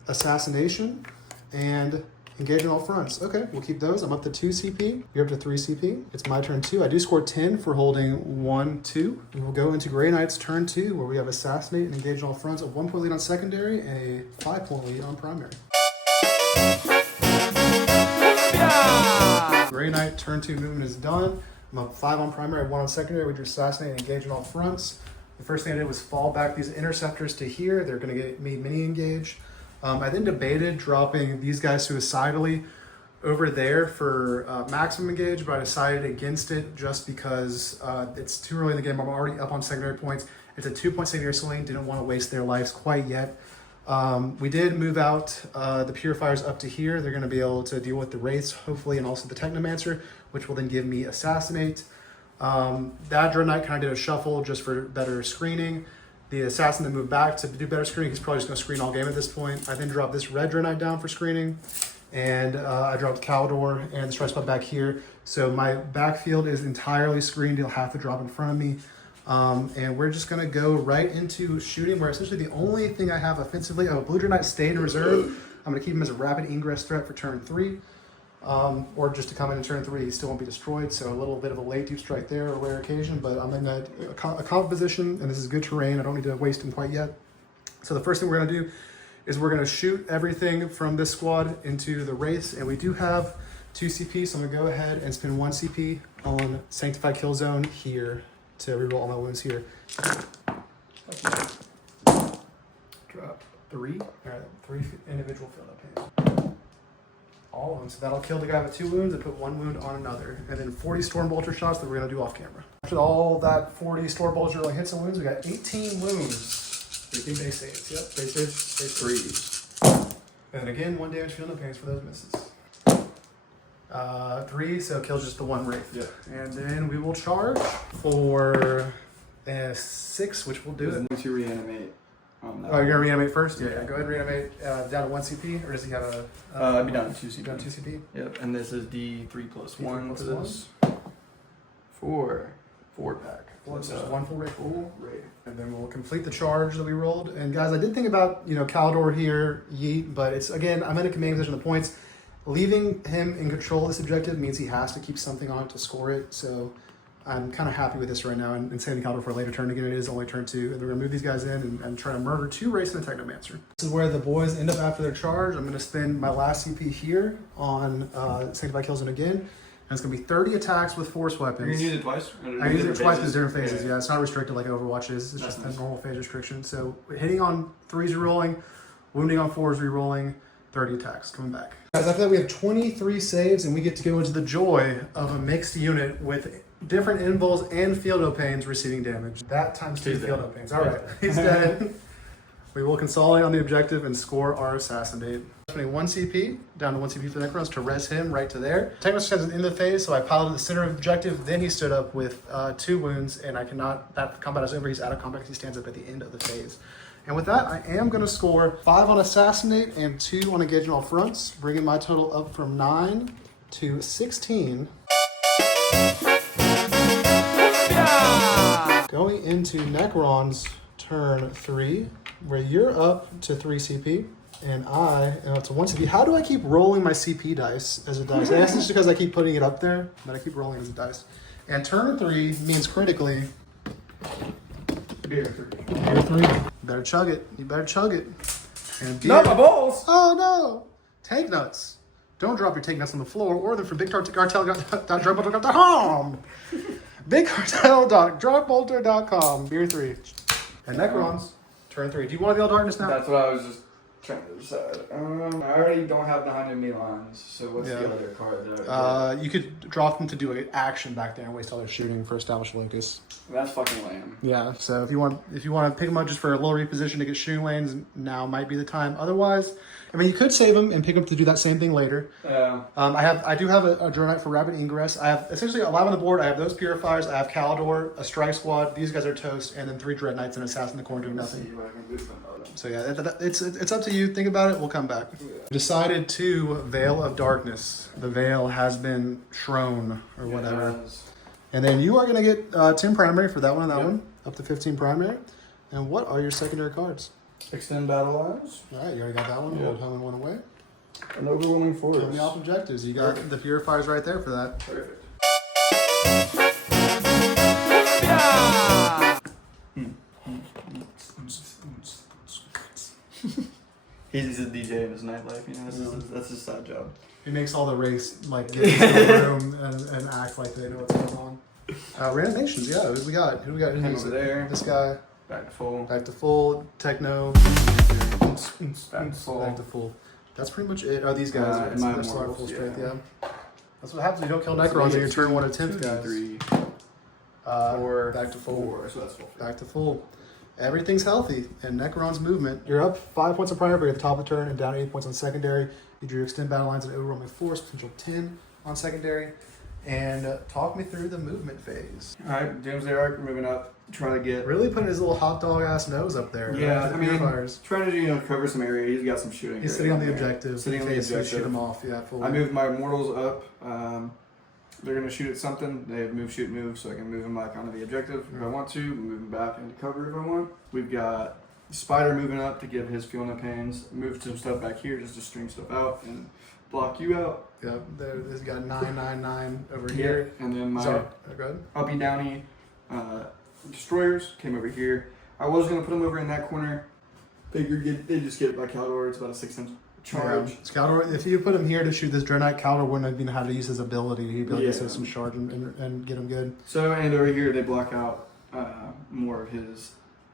Assassination and Engage on all fronts. Okay, we'll keep those. I'm up to 2 CP. You're up to 3 CP. It's my turn 2. I do score 10 for holding 1, 2. We will go into Grey Knight's turn 2, where we have Assassinate and Engage on all fronts, a 1-point lead on secondary, and a 5-point lead on primary. Grey Knight turn 2 movement is done. I'm up 5 on primary, 1 on secondary. We do Assassinate and Engage on all fronts. The first thing I did was fall back these Interceptors to here. They're going to get me mini engage. I then debated dropping these guys suicidally over there for maximum engage, but I decided against it just because it's too early in the game. I'm already up on secondary points. It's a 2-point secondary swing. Didn't want to waste their lives quite yet. We did move out the Purifiers up to here. They're going to be able to deal with the Wraiths, hopefully, and also the Technomancer, which will then give me Assassinate. That Dread Knight kind of did a shuffle just for better screening. The Assassin that moved back to do better screening, he's probably just going to screen all game at this point. I then dropped this Red Dread Knight down for screening, and I dropped Caldor and the Strike Spot back here. So my backfield is entirely screened. He'll have to drop in front of me. And we're just going to go right into shooting, where essentially the only thing I have offensively, Blue Dread Knight stayed in reserve. I'm going to keep him as a rapid ingress threat for turn 3. Or just to come in turn 3, he still won't be destroyed. So a little bit of a late deep strike there, a rare occasion, but I'm in a comp position, and this is good terrain. I don't need to waste him quite yet. So the first thing we're going to do is we're going to shoot everything from this squad into the Wraiths, and we do have 2 CP, so I'm going to go ahead and spend 1 CP on Sanctified Kill Zone here to reroll all my wounds here. Drop three individual field up pains. All of them. So that'll kill the guy with 2 wounds and put 1 wound on another. And then 40 Storm Bolter shots that we're going to do off camera. After all that 40 Storm Bolter hits and wounds, we got 18 wounds. 18 base saves. Yep, base saves, base 3s. And then again, 1 damage field up pains for those misses. 3, so kills just the 1 wraith. Yeah. And then we will charge for 6, which will do it. Once you reanimate. Oh, you're gonna reanimate first? Yeah, go ahead and reanimate down to 1 CP, or does he have a? I'd be down to 2 CP. Down to 2 CP. Yep, and this is D3 plus 1 plus for this. 4 pack. So That's just 1 full wraith. full wraith. And then we'll complete the charge that we rolled. And guys, I did think about, Caldor here, Yeet, but it's, again, I'm in a command position of the points. Leaving him in control of this objective means he has to keep something on it to score it. So I'm kind of happy with this right now and saving Caldor for a later turn. Again, it is only turn 2. And we're going to move these guys in and try to murder 2 Wraiths and a Technomancer. This is where the boys end up after their charge. I'm going to spend my last CP here on Sanctify Kills and again. And it's going to be 30 attacks with force weapons. You're going to use it twice? I use it twice because different phases. Yeah, it's not restricted like Overwatch is. It's just nice. a normal phase restriction. So hitting on 3s re-rolling, wounding on 4s re-rolling, 30 attacks coming back. Guys, after that we have 23 saves and we get to go into the joy of a mixed unit with different invuls and field opanes receiving damage. That times 2 field opanes. All right, he's dead. We will consolidate on the objective and score our assassinate. Spending 1 CP, down to 1 CP for the Necrons to res him right to there. Tank Nutz stands in the phase, so I piloted the center of objective, then he stood up with 2 wounds, and I cannot, that combat is over, he's out of combat because he stands up at the end of the phase. And with that, I am going to score 5 on Assassinate and 2 on Engage on all fronts, bringing my total up from 9 to 16. Going into Necron's turn 3, where you're up to 3 CP. And I am up to 1 CP. How do I keep rolling my CP dice as a dice? I guess it's because I keep putting it up there, but I keep rolling it as a dice. And turn 3 means critically. Beer 3. Beer 3. You better chug it. You better chug it. And beer. Not my balls! Oh no! Tank Nutz. Don't drop your Tank Nutz on the floor. Order them from bigcartel.com. Bigcartel.dropbolter.com. Beer 3. And Necrons. Turn 3. Do you want to be all darkness now? That's what I was just trying to decide. I already don't have the 100 me lines, so what's the other card that I you could drop them to do an action back there and waste all their shooting for established locus. That's fucking lame. Yeah, so if you want to pick them up just for a little reposition to get shooting lanes, now might be the time. Otherwise, I mean, you could save them and pick them to do that same thing later. I do have a Drone Knight for rapid ingress. I have essentially 11 on the board. I have those purifiers. I have Caldor, a strike squad. These guys are toast, and then 3 Dread Knights and Assassin in the corner doing nothing. So yeah, it's up to you. Think about it. We'll come back. Decided to Veil of Darkness. The veil has been shrown or whatever. And then you are going to get 10 primary for that one and that one, up to 15 primary. And what are your secondary cards? Extend battle lines. All right, you already got that one. Hold home and one away. An overwhelming force. Tell me off objectives. You got the purifiers right there for that. Perfect. He's a DJ in his nightlife, that's his side job. He makes all the race like get into the room and act like they know what's going on. Reanimations, yeah. Who do we got? Him over there. This guy. Back to full. Back to full. Techno. Back to full. Back to full. That's pretty much it. Oh, these guys. They're still at full strength, yeah. That's what happens when you don't kill Necrons and you turn 1 attempt, guys. 3, 4. Back to full. 4, so that's full. Back to full. Everything's healthy. And Necron's movement. You're up 5 points on primary at the top of the turn and down 8 points on secondary. You drew extend battle lines and overwhelming force, potential 10 on secondary. And talk me through the movement phase. Alright, Doomsday Ark moving up, trying to get... Really putting his little hot dog ass nose up there. Yeah, right? I mean, trying to cover some area. He's got some shooting. He's sitting on the objective. Sitting on the objective. Shoot him off, yeah, fully. I moved my mortals up. They're going to shoot at something. They have move, shoot, move, so I can move them back onto the objective if I want to. Move them back into cover if I want. We've got Spider moving up to give his feeling of pains. Move some stuff back here just to string stuff out and block you out. Yep, there's got 999 over here. And then my go ahead. uppy downy destroyers came over here. I was going to put them over in that corner. Figured they just get it by Caldor. It's about a 6-inch charge. Yeah. Caldor, if you put him here to shoot this Drone Knight, Caldor wouldn't have been how to use his ability. He'd be able to get some charge and get him good. So, and over here they block out more of his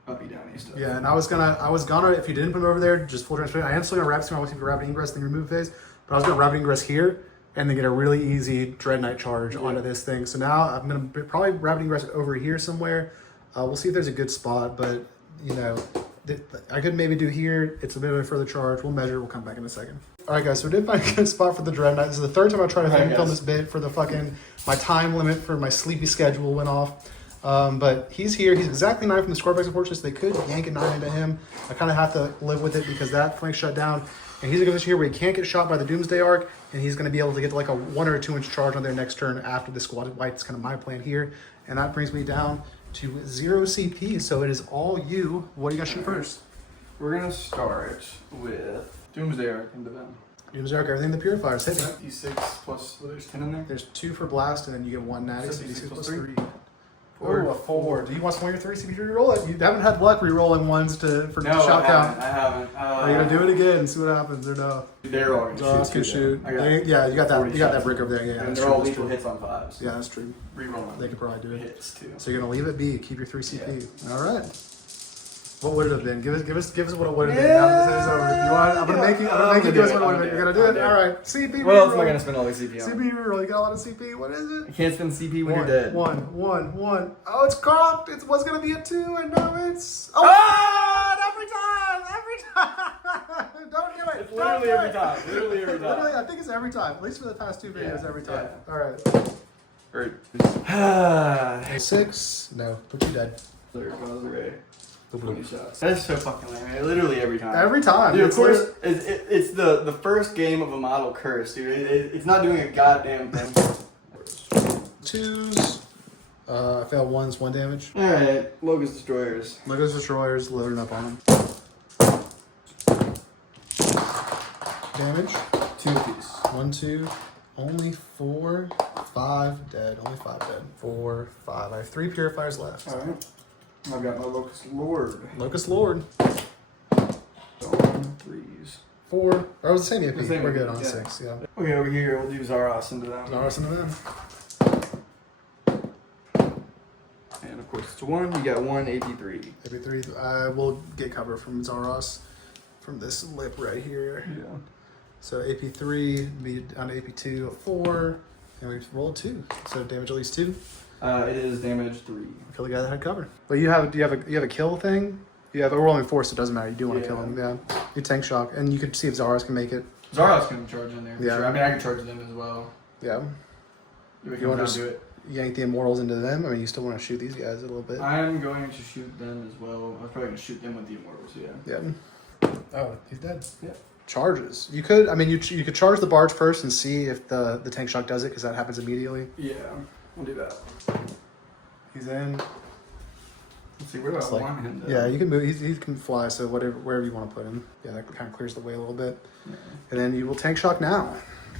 uppy downy stuff. Yeah, and I was gonna if you didn't put it over there, just full transfer. I am still gonna rapid I want to keep the rapid ingress thing remove phase, but I was gonna rapid ingress here and then get a really easy Dread Knight charge onto this thing. So now I'm gonna probably rapid ingress it over here somewhere. We'll see if there's a good spot, but you know, I could maybe do here. It's a bit of a further charge. We'll measure. We'll come back in a second. All right, guys. So we did find a good spot for the Dread Knight. This is the third time I tried to film this bit for the fucking my time limit for my sleepy schedule went off. But he's here. He's exactly 9 from the Scorpex, unfortunately, so they could yank a 9 into him. I kind of have to live with it because that flank shut down. And he's in a position here where he can't get shot by the Doomsday Ark, and he's going to be able to get like a 1 or 2 inch charge on their next turn after the squad wipe. It's kind of my plan here. And that brings me down to 0 CP, so it is all you. What are you going to shoot first? We're going to start with Doomsday Ark into them. Doomsday Ark, everything the purifiers. Hit me. D6 plus, well, there's 10 in there? There's 2 for blast, and then you get 1 natty, so D6 plus 3. 4. Oh, a 4. Do you want some of your 3 CP to reroll it? You haven't had luck rerolling ones for shot count. I haven't. Are you gonna do it again and see what happens or no? They're all gonna shoot. Yeah, you got that brick over there. Yeah, and they're all lethal hits on 5s. Yeah, that's true. Reroll. They could probably do it. Hits too. So you're gonna leave it be. Keep your 3 CP. Yeah. All right. What would it have been? Give us what it would have been. Now that this is over. I'm gonna make you give us what it would have been. You're gonna do it. All right. CP. What else am I gonna spend all the CP on? CP reroll. You got a lot of CP. What is it? I can't spend CP when you're dead. 1. Oh, it's cocked. It was gonna be a 2, and now it's. Oh! Every time. Don't do it. It's literally every time. Literally every time. Literally, I think it's every time. At least for the past 2 videos, every time. Yeah. All right. Great. 6. No, put you dead. There goes the Ray. 20 shots. That is so fucking lame. Literally every time. Every time. Dude, of course, it's the first game of a model curse, dude. It's not doing a goddamn thing. 2s. I failed 1s, 1 damage. Alright, Locust Destroyers. Locust Destroyers, loading up on them. Damage. 2 apiece. 1, 2. Only 4, 5 dead. Only 5 dead. 4, 5. I have 3 purifiers left. Alright. I've got my Locust Lord. Locust Lord. On 3s. 4. Or it was the same AP. Same We're good AP, on yeah. 6, yeah. Okay, over here, we'll do Zaros into them. Zaros into them. And of course, it's 1. You got 1 AP3. AP3. I will get cover from Zaros from this lip right here. Yeah. So AP3, be down to AP2, a 4, and we've rolled 2. So damage at least 2. It is damage 3. Kill the guy that had cover. But you have a kill thing? You have a rolling force, it doesn't matter. You do want to kill him, yeah. You tank shock, and you could see if Zaros can make it. Zaros can charge in there. Yeah. Sure. I mean, I can charge them as well. Yeah. You want to do it? Yank the immortals into them. I mean, you still want to shoot these guys a little bit. I'm going to shoot them as well. I'm probably going to shoot them with the immortals, yeah. Yeah. Oh, he's dead. Yeah. Charges. You could. I mean, you could charge the barge first and see if the tank shock does it, because that happens immediately. Yeah, we'll do that. He's in. Let's see, where do I want him to? Yeah, you can move. He can fly, so wherever you want to put him. Yeah, that kind of clears the way a little bit. Yeah. And then you will tank shock now,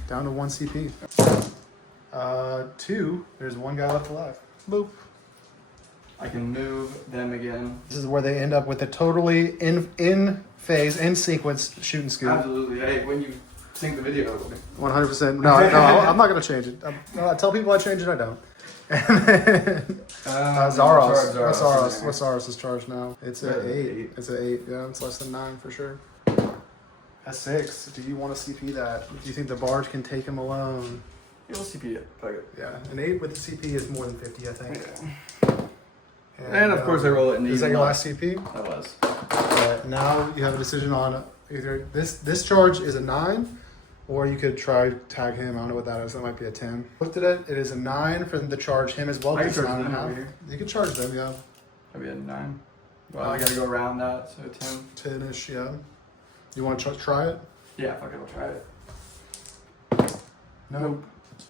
down to 1 CP. 2. There's 1 guy left alive. Boop. I can move them again. This is where they end up with a totally in phase, in sequence shoot and scoop. Absolutely. Hey, when you sync the video. 100%. No, I'm not gonna change it. I tell people I change it. I don't. And then, Zaros. What's Zaros' charge now? It's an 8. It's an 8. Yeah, it's less than 9 for sure. A 6. Do you want to CP that? Do you think the barge can take him alone? You'll CP it. Fuck it. Yeah, an 8 with the CP is more than 50, I think. Yeah. And of course I roll it in the. Is that your last CP? That was. Now you have a decision on either this charge is a 9, or you could try tag him. I don't know what that is. That might be a 10. Looked at it. It is a 9 for them to charge him as well. I can charge 9 and a them half. over here. You can charge them, yeah. Maybe a 9. Well, I gotta go around that, so 10. 10-ish, yeah. You want to try it? Yeah, fuck it, I'll try it. Nope.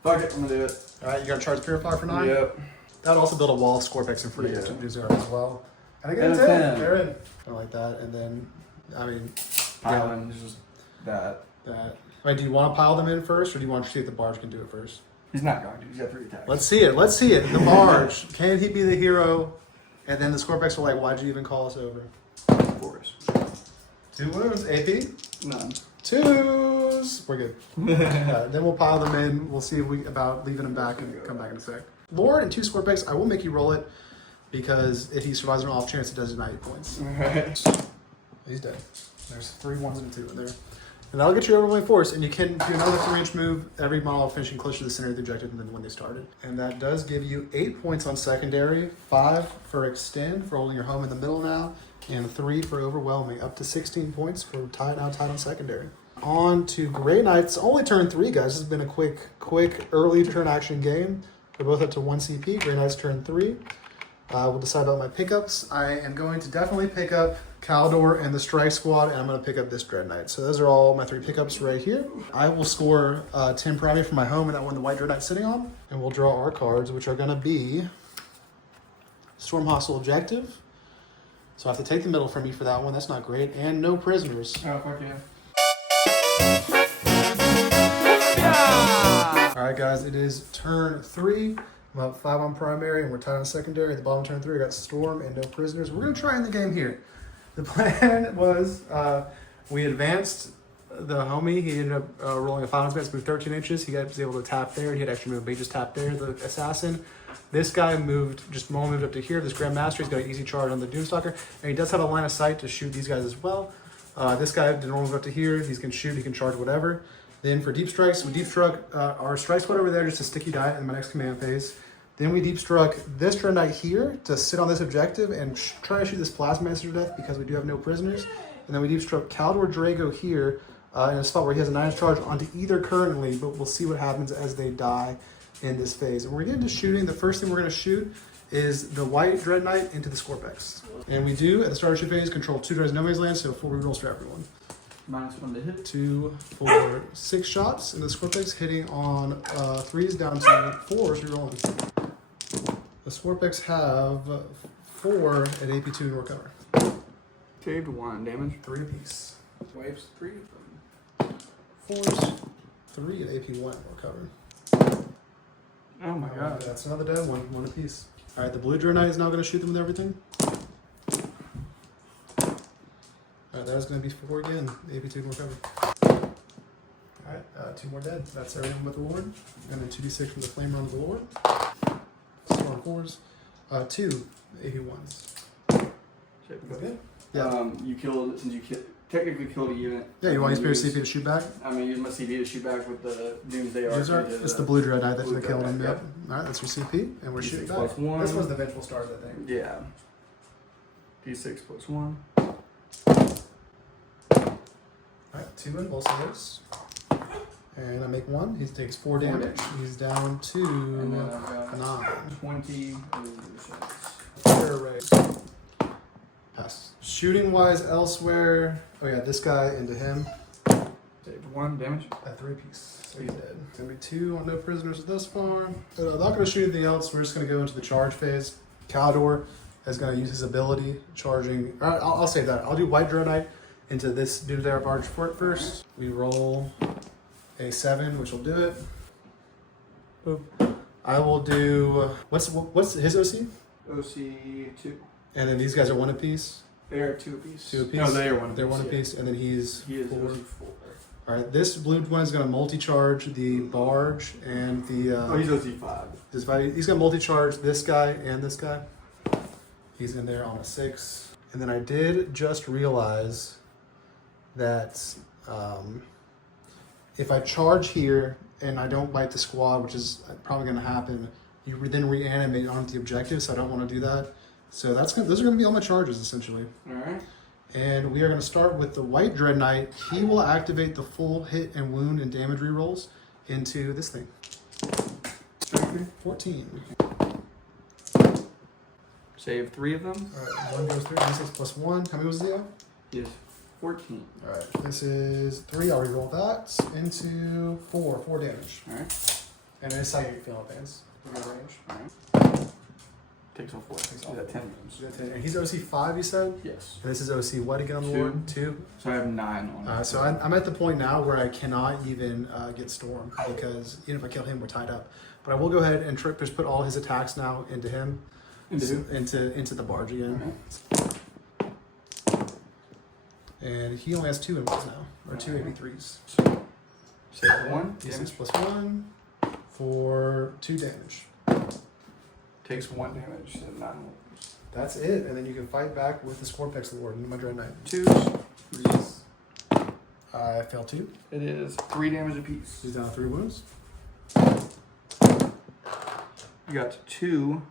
Fuck it, I'm gonna do it. Alright, you gotta charge Purify for 9? Yep. That'd also build a wall of Scorpex in front of you to do 0 as well. And again, And 10. 10. They're in. Kind of like that. And then, I mean, Island is just that. Wait, do you want to pile them in first, or do you want to see if the barge can do it first? He's not going to. He's got 3 attacks. Let's see it. Let's see it. The barge. Can he be the hero? And then the Scorpex will like, why'd you even call us over? 4s. 2 wounds. AP? None. 2s. We're good. Then we'll pile them in. We'll see if about leaving them back and come back in a sec. Lord and 2 Scorpex. I will make you roll it. because if he survives an off chance, it does deny 8 points. Alright. He's dead. There's 3 1s and a 2 in there. And that'll get you overwhelming force, and you can do another 3-inch move every model finishing closer to the center of the objective than when they started. And that does give you 8 points on secondary, 5 for extend for holding your home in the middle now, and 3 for overwhelming, up to 16 points for tied on secondary. On to Grey Knights. Only turn 3, guys. This has been a quick early turn action game. They're both up to 1 CP. Grey Knights turn 3. We'll decide about my pickups. I am going to definitely pick up Caldor and the Strike Squad, and I'm going to pick up this Dread Knight. So those are all my 3 pickups right here. I will score 10 primary for my home, and that one the White Dread Knight's sitting on. And we'll draw our cards, which are going to be Storm Hostile Objective. So I have to take the middle from you for that one. That's not great. And no prisoners. Oh, fuck yeah. Alright guys, it is turn 3. I'm up 5 on primary and we're tied on secondary. At the bottom of turn 3, I got Storm and no prisoners. We're going to try in the game here. The plan was we advanced the homie. He ended up rolling a final advance, moved 13 inches. He was able to tap there. He had extra move, but he just tapped there, the assassin. This guy moved up to here. This Grandmaster, he's got an easy charge on the Doomstalker. And he does have a line of sight to shoot these guys as well. This guy did normally move up to here. He can shoot, he can charge, whatever. Then for deep strikes, we deep struck our strike squad over there, just a sticky die in my next command phase. Then we deep struck this Dread Knight here to sit on this objective and try to shoot this Plasma Master to death because we do have no prisoners. And then we deep struck Caldor Drago here in a spot where he has a 9-inch charge onto either currently, but we'll see what happens as they die in this phase. And we're getting into shooting. The first thing we're going to shoot is the White Dread Knight into the Scorpex. And we do, at the start of shoot phase, control 2 Dreads, no man's land, so 4 rerolls for everyone. -1 to hit. 2, 4, 6 shots in the Scorpex, hitting on 3s down to 4s, rerolling. The Scorpex have 4 at AP2 and recover. Saved 1 damage. 3 apiece. Waves 3. 4s, 3 at AP1 and recover. Oh my god. That's another dead one, 1 apiece. Alright, the Blue Dread Knight is now going to shoot them with everything. Alright, that is going to be 4 again. AP2 can recover. Alright, 2 more dead. That's everything with the Lord. And then 2d6 from the Flamer on the Lord. 4s. 2 AP1s. Okay. Yeah. You killed, since you technically killed a unit. Yeah, you want to use your CP to shoot back? I mean, use my CP to shoot back with the Doomsday Ark. It's the Blue Dread Knight that Blue killed him. Dread, Yep. Alright, that's your CP, and we're shooting back. +1. This was the Vengeful Stars, I think. Yeah. D6 +1. Alright, 2 in both of those. And I make 1. He takes 4 damage. He's down to And then I've got 9. 20. Fire raise. Pass. Shooting wise elsewhere. Oh yeah, this guy into him. Saved 1 damage. At 3 apiece. So he's dead. It's gonna be 2 on no prisoners thus far. But I'm not gonna shoot anything else. We're just gonna go into the charge phase. Caldor is gonna use his ability charging. I'll save that. I'll do White Dread Knight into this Doomsday Ark barge fort first. We roll a 7, which will do it. Boop. I will do what's his OC? OC 2. And then these guys are 1 apiece. They are 2 apiece. 2 apiece. No, they are 1 apiece. They're 1 apiece, and then He is 4. OC 4. All right, this blue one is going to multi-charge the barge and the. Oh, he's OC 5. He's going to multi-charge this guy and this guy. He's in there on a 6, and then I did just realize that if I charge here and I don't bite the squad, which is probably going to happen, you then reanimate onto the objective. So I don't want to do that. So those are going to be all my charges essentially. All right. And we are going to start with the White Dread Knight. He will activate the full hit and wound and damage rerolls into this thing. 14. Save 3 of them. Alright, 1 goes through. This is +1. How many was the Yes. 14. Alright, this is 3. I'll reroll that into 4. 4 damage. Alright. And then it's how you feel advance. We're going range. Alright. Takes all 4. Takes all He's at 10 four. moves. And he's OC 5, you said? Yes. And this is OC what again on the board? 2. So I have 9 on it. So I'm at the point now where I cannot even get Storm because even if I kill him, we're tied up. But I will go ahead and just put all his attacks now into him. Into the barge again. And he only has 2 inputs now, or 2 AP3s. Save 1. This Damage. is +1 for 2 damage. Takes 1 damage, so 9 wounds. That's it, and then you can fight back with the Scorpex Lord into my Dread Knight. 2s, 3s. I fail 2. It is 3 damage apiece. He's down 3 wounds. You got 2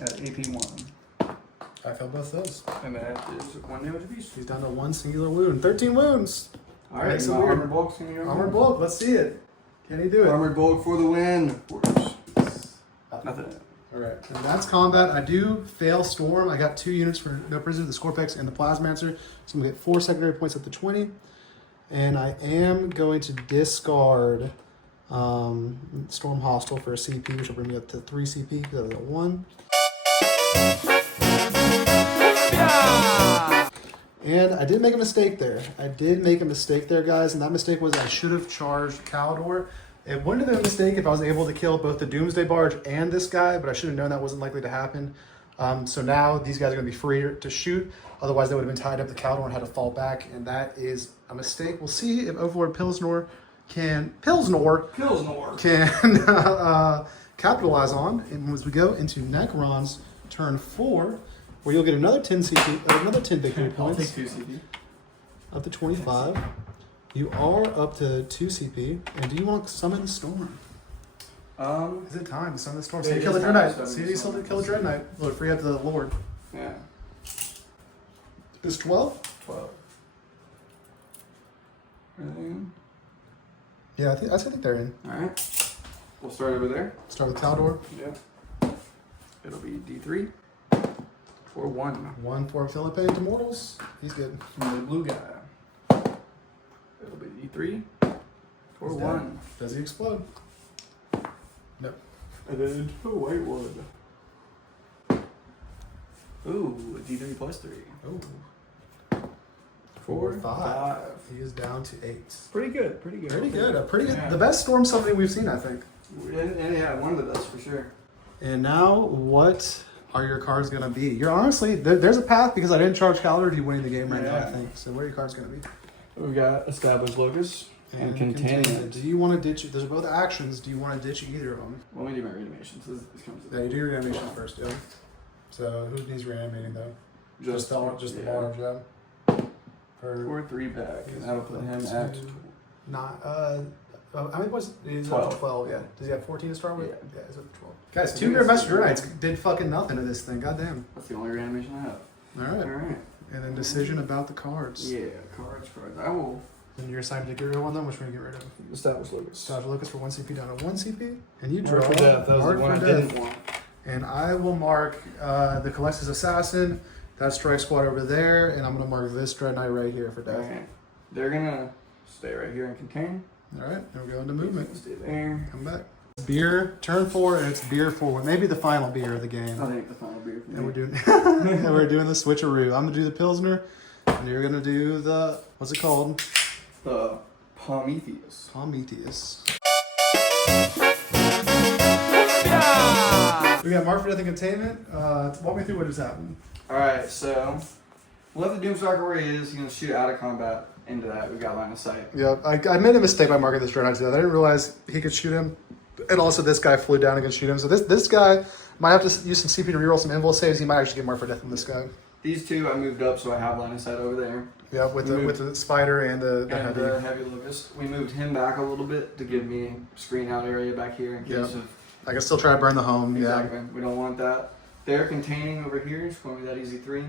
at AP 1. I failed both those. And that is 1 damage apiece. He's down to 1 singular wound. 13 wounds. Alright, so so weird. Armored Bulk's gonna be over. Armored Bulk, let's see it. Can he do it? Armored Bulk for the win. Nothing. Alright, and that's combat. I do fail Storm. I got 2 units for No Prisoner, the Scorpex, and the Plasmancer. So I'm going to get 4 secondary points up to 20. And I am going to discard Storm Hostile for a CP, which will bring me up to 3 CP because I got 1. And I did make a mistake there. Guys, and that mistake was I should have charged Caldor. It wouldn't have been a mistake if I was able to kill both the Doomsday Barge and this guy, but I should have known that wasn't likely to happen. So now these guys are going to be free to shoot. Otherwise, they would have been tied up to Caldor and had to fall back, and that is a mistake. We'll see if Overlord Pilsner can capitalize on. And as we go into Necrons turn 4, where you'll get another 10 CP, another 10 victory points. I'll take 2 CP. Up to 25. You are up to 2 CP. And do you want to summon the Storm? Is it time to summon the Storm? Yeah, See you it kill the is Dread time Knight. to See summon you the still Storm. kill the Dread Knight. Well, free up to the Lord. Yeah. Is 12? 12. Everything Yeah, I think they're in. in? Alright. We'll start over there. Start with Caldor. Yeah. It'll be D3 for 1. 1 for Philippe to Mortals. He's good. From the blue guy. It'll be D3 for He's 1. dead. Does he explode? Nope. And then a white one. Ooh, a D3 plus 3. Oh. 4, 5. 5. He is down to 8. Pretty good, pretty good. Pretty good. A pretty good. Yeah. The best Storm summoning we've seen, I think. And yeah, one of the best for sure. And now, what are your cards going to be? You're honestly, there's a path because I didn't charge Caldor to you winning the game right now, I Yeah. think. So what are your cards going to be? We've got Established Locus and Containment. Do you want to ditch it? Those are both actions. Do you want to ditch either of them? Let me do my reanimations. This comes to Yeah, you do your reanimation first, yeah. So who needs reanimating though? Just the large, yeah. For 3 back, and that'll put him at Not, how many points? He's 12. up to 12, yeah. Does he have 14 to start with? Yeah. Yeah, he's up to 12. Guys, 2 Mirror Messenger Knights did fucking nothing to this thing. Goddamn. That's the only reanimation I have. All right. Alright. And then decision about the cards. Yeah, cards. I will Then you're assigned to get rid of one of them. Which one do you get rid of? Establish Locus. Stodge Lucas for 1 CP down to 1 CP. And you draw Mark for Death. That was Mark the one I for didn't Death. want. And I will mark the Collectus Assassin, that strike squad over there, and I'm going to mark this Dread Knight right here for death. Alright. They're gonna stay right here and contain. All right, then we go into movement. Stay there. Come back. Beer, turn 4, and it's beer forward. Maybe the final beer of the game. I think the final beer for me. And we're doing and we're doing the switcheroo. I'm gonna do the Pilsner, and you're gonna do the, what's it called? The Prometheus. Prometheus. We got Mark for Death and Containment. Walk me through what just happened. Alright, so we left the Doomsday Ark where he is. He's gonna shoot out of combat into that. We got line of sight. Yeah, I made a mistake by marking this Dread Knight to death. I didn't realize he could shoot him. And also this guy flew down and could shoot him. So this guy might have to use some CP to reroll some invul saves. He might actually get Mark for Death from this guy. These two I moved up so I have line of sight over there. Yeah, with the spider and the And heavy. the heavy locust. We moved him back a little bit to give me screen out area back here in case Yeah. of I can still try to burn the home. exactly. We don't want that. They're containing over here. It's going to be that easy 3.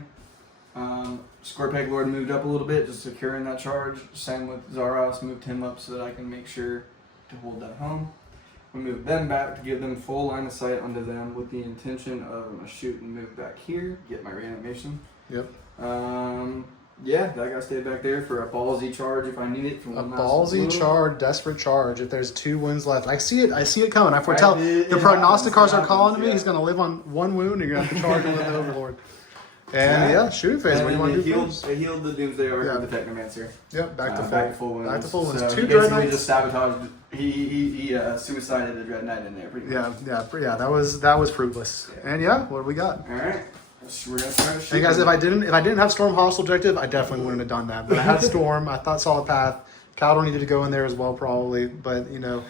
Scorpeg Lord moved up a little bit, just securing that charge. Same with Zaros, moved him up so that I can make sure to hold that home. We moved them back to give them full line of sight onto them with the intention of I'm gonna shoot and move back here, get my reanimation. Yep. Yeah, that guy stayed back there for a ballsy charge if I need it. From A one last ballsy blow. charge, desperate charge. If there's 2 wounds left, I see it coming. I foretell. It The happens, prognosticators it are calling to me. happens, He's gonna live on 1 wound. And you're gonna have to charge him with the Overlord. And yeah, shooting phase. And What do you then want to do? they healed the Doomsday Ark Yeah. with the Technomancer. Yep, back to full. Back to full wounds. Back to full wounds. So 2 he Dread basically Knights. just sabotaged. He suicided the Dread Knight in there pretty much. Yeah. That was fruitless. And yeah, what do we got? All right. We're gonna try to shoot. Hey guys, him. if I didn't have Storm hostile objective, I definitely wouldn't have done that. But I had Storm. I thought solid path. Caldor needed to go in there as well, probably. But you know,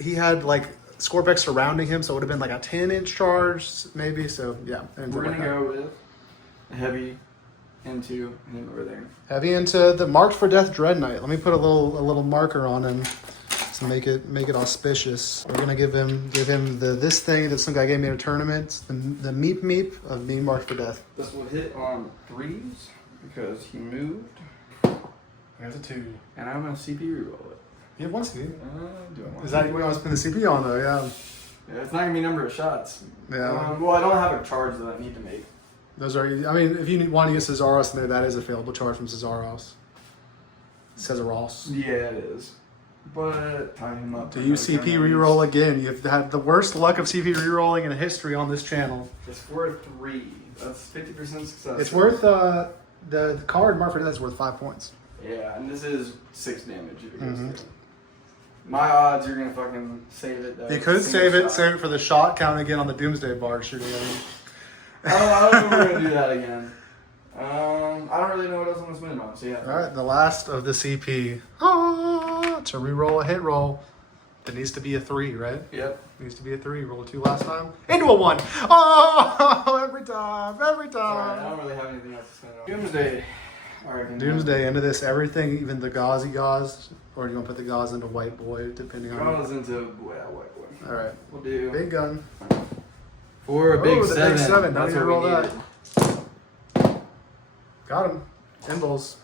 he had like Scorpec surrounding him, so it would have been like a 10-inch charge, maybe. So yeah, We're gonna go with a heavy into him over there. heavy into the Marked for Death Dread Knight. Let me put a little marker on him to make it auspicious. We're gonna give him this thing that some guy gave me in a tournament, the meep of being marked for death. This will hit on 3s because he moved. There's a 2. And I'm gonna CP reroll it. You have 1 CP. Do I want Is that what you want to spend the CP on though? Yeah. Yeah, it's not gonna be number of shots. Yeah. Well, I don't have a charge that I need to make. Those are. I mean, if you want to use Cesaros in there, that is a failable charge from Cesaros. Cesaros. Yeah, it is. But tie him up. Do you CP reroll again? You've had the worst luck of CP rerolling in history on this channel. It's worth 3. That's 50% success. It's worth the card Marked for Death is worth 5 points. Yeah, and this is 6 damage. If it goes through. My odds, you're gonna fucking save it though. You could save it for the shot count again on the Doomsday Ark shooting. I don't know if we're gonna do that again. I don't really know what else I'm gonna spend it on. So yeah. All right, the last of the CP. To reroll a hit roll, there needs to be a 3, right? Yep. Needs to be a 3. Roll a 2 last time. Into a 1. Oh, every time. Alright, I don't really have anything else to spend it on. Doomsday. Alright. Doomsday, into this, everything, even the gauzy gauze, or do you want to put the gauze into white boy, depending on. Goes into white boy. All right. We'll do Big gun. for a big the 7. big 7. Now That's you what roll we that. needed. Got him. Involves.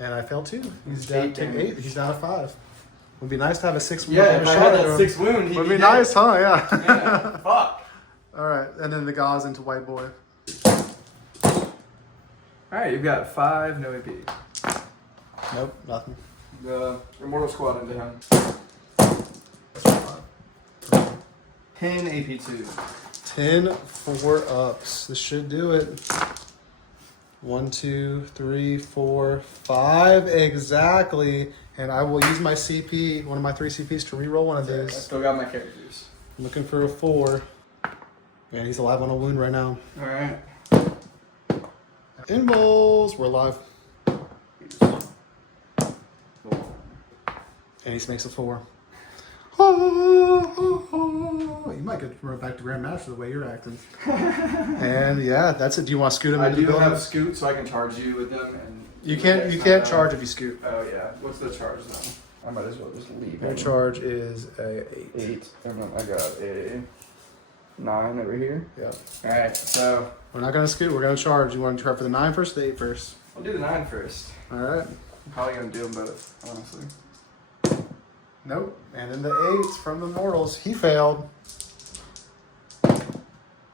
And I failed 2. He's down 8 to damage. 8. He's down to 5. Would be nice to have a 6 wound. Yeah, if I had that 6 wound, he'd would be dead. nice, huh? Yeah. Yeah. Fuck. All right, and then the gauze into white boy. Alright, you've got 5, no AP. Nope, nothing. The Immortal Squad into him. 10 AP2. 10 4-ups. This should do it. 1, 2, 3, 4, 5 exactly. And I will use my CP, one of my 3 CPs, to reroll one of I these. still got my characters. I'm looking for a 4. And he's alive on a wound right now. Alright. Involves, we're alive. And he makes a 4. You might get right back to Grandmaster the way you're acting. And yeah, that's it. Do you want to scoot him I into the do building? have Scoot, so I can charge you with them. And You can't charge if you scoot. Oh yeah. What's the charge then? I might as well just leave. Your charge is a 8. 8. And then I got a 9 over here. Yep. Alright, so We're not gonna scoot. We're gonna charge. You want to try for the 9 first, or the 8 first? I'll do the 9 first. All right. I'm probably gonna do them both, honestly. Nope. And then the 8 from the Mortals. He failed.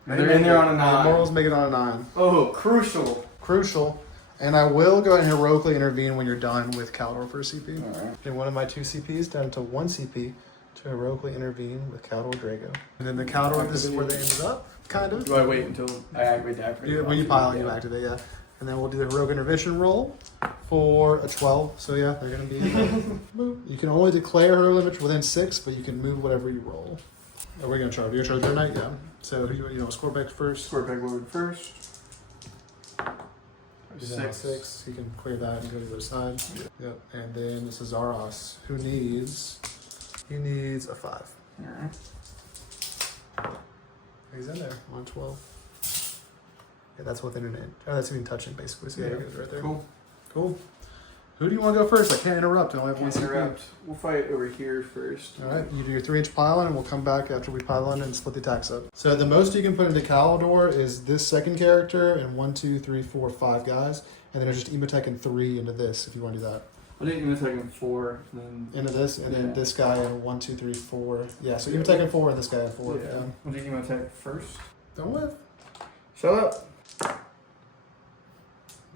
They're in there on a The 9. Mortals make it on a 9. Oh, crucial. Crucial. And I will go ahead and heroically intervene when you're done with Caldor for a CP. Alright. And one of my 2 CPs down to 1 CP to heroically intervene with Caldor Drago. And then the Caldor, this is where they ended up, kind of. Do I wait until I activate the activate? Yeah, when you pile, you activate, yeah. And then we'll do the heroic intervention roll for a 12. So yeah, they're gonna be move. You can only declare heroic intervention within 6, but you can move whatever you roll. Are we gonna charge? You're gonna charge your knight, yeah. So you know, score back first. Square peg load first. He's down to 6. He can clear that and go to the other side. Yep. And then this is Zaros, who needs a 5. Alright. He's in there on 12. Yeah, that's within an inch. Oh, that's even touching basically. So yeah, it goes right there. Cool. Cool. Who do you want to go first? I can't interrupt. I only have 1 Can't CP. interrupt. We'll fight over here first. All right, you do your 3-inch pylon, and we'll come back after we pylon and split the attacks up. So the most you can put into Caldor is this second character and 1, 2, 3, 4, 5 guys, and then there's just Emotech and 3 into this if you want to do that. I think Emotech in 4, then Into this, and then Yeah. this guy and 1, 2, 3, 4. Yeah, so Emotech and 4, and this guy and 4. yeah. Yeah. We'll do Emotech first. Don't whiff. Shut up.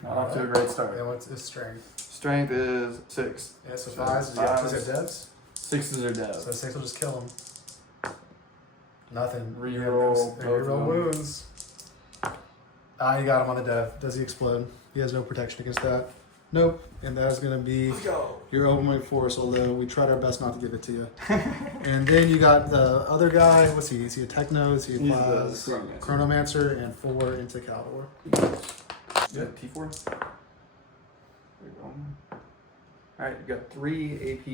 Not off to a great start. Yeah, what's his strength? Strength is 6. Yeah, so So 5s. Yeah, fives. is it devs? 6s are dead. So 6 will just kill him. Nothing. Reroll both of Reroll them. wounds. You got him on the dev. Does he explode? He has no protection against that. Nope. And that is going to be Let's go. your overwhelming force, although we tried our best not to give it to you. And then you got the other guy. What's he? Is he a Techno? Is he a He's the Class? Chronomancer. Chronomancer and 4 into Caldor. Yeah, T4. There you go. Alright, you got 3 AP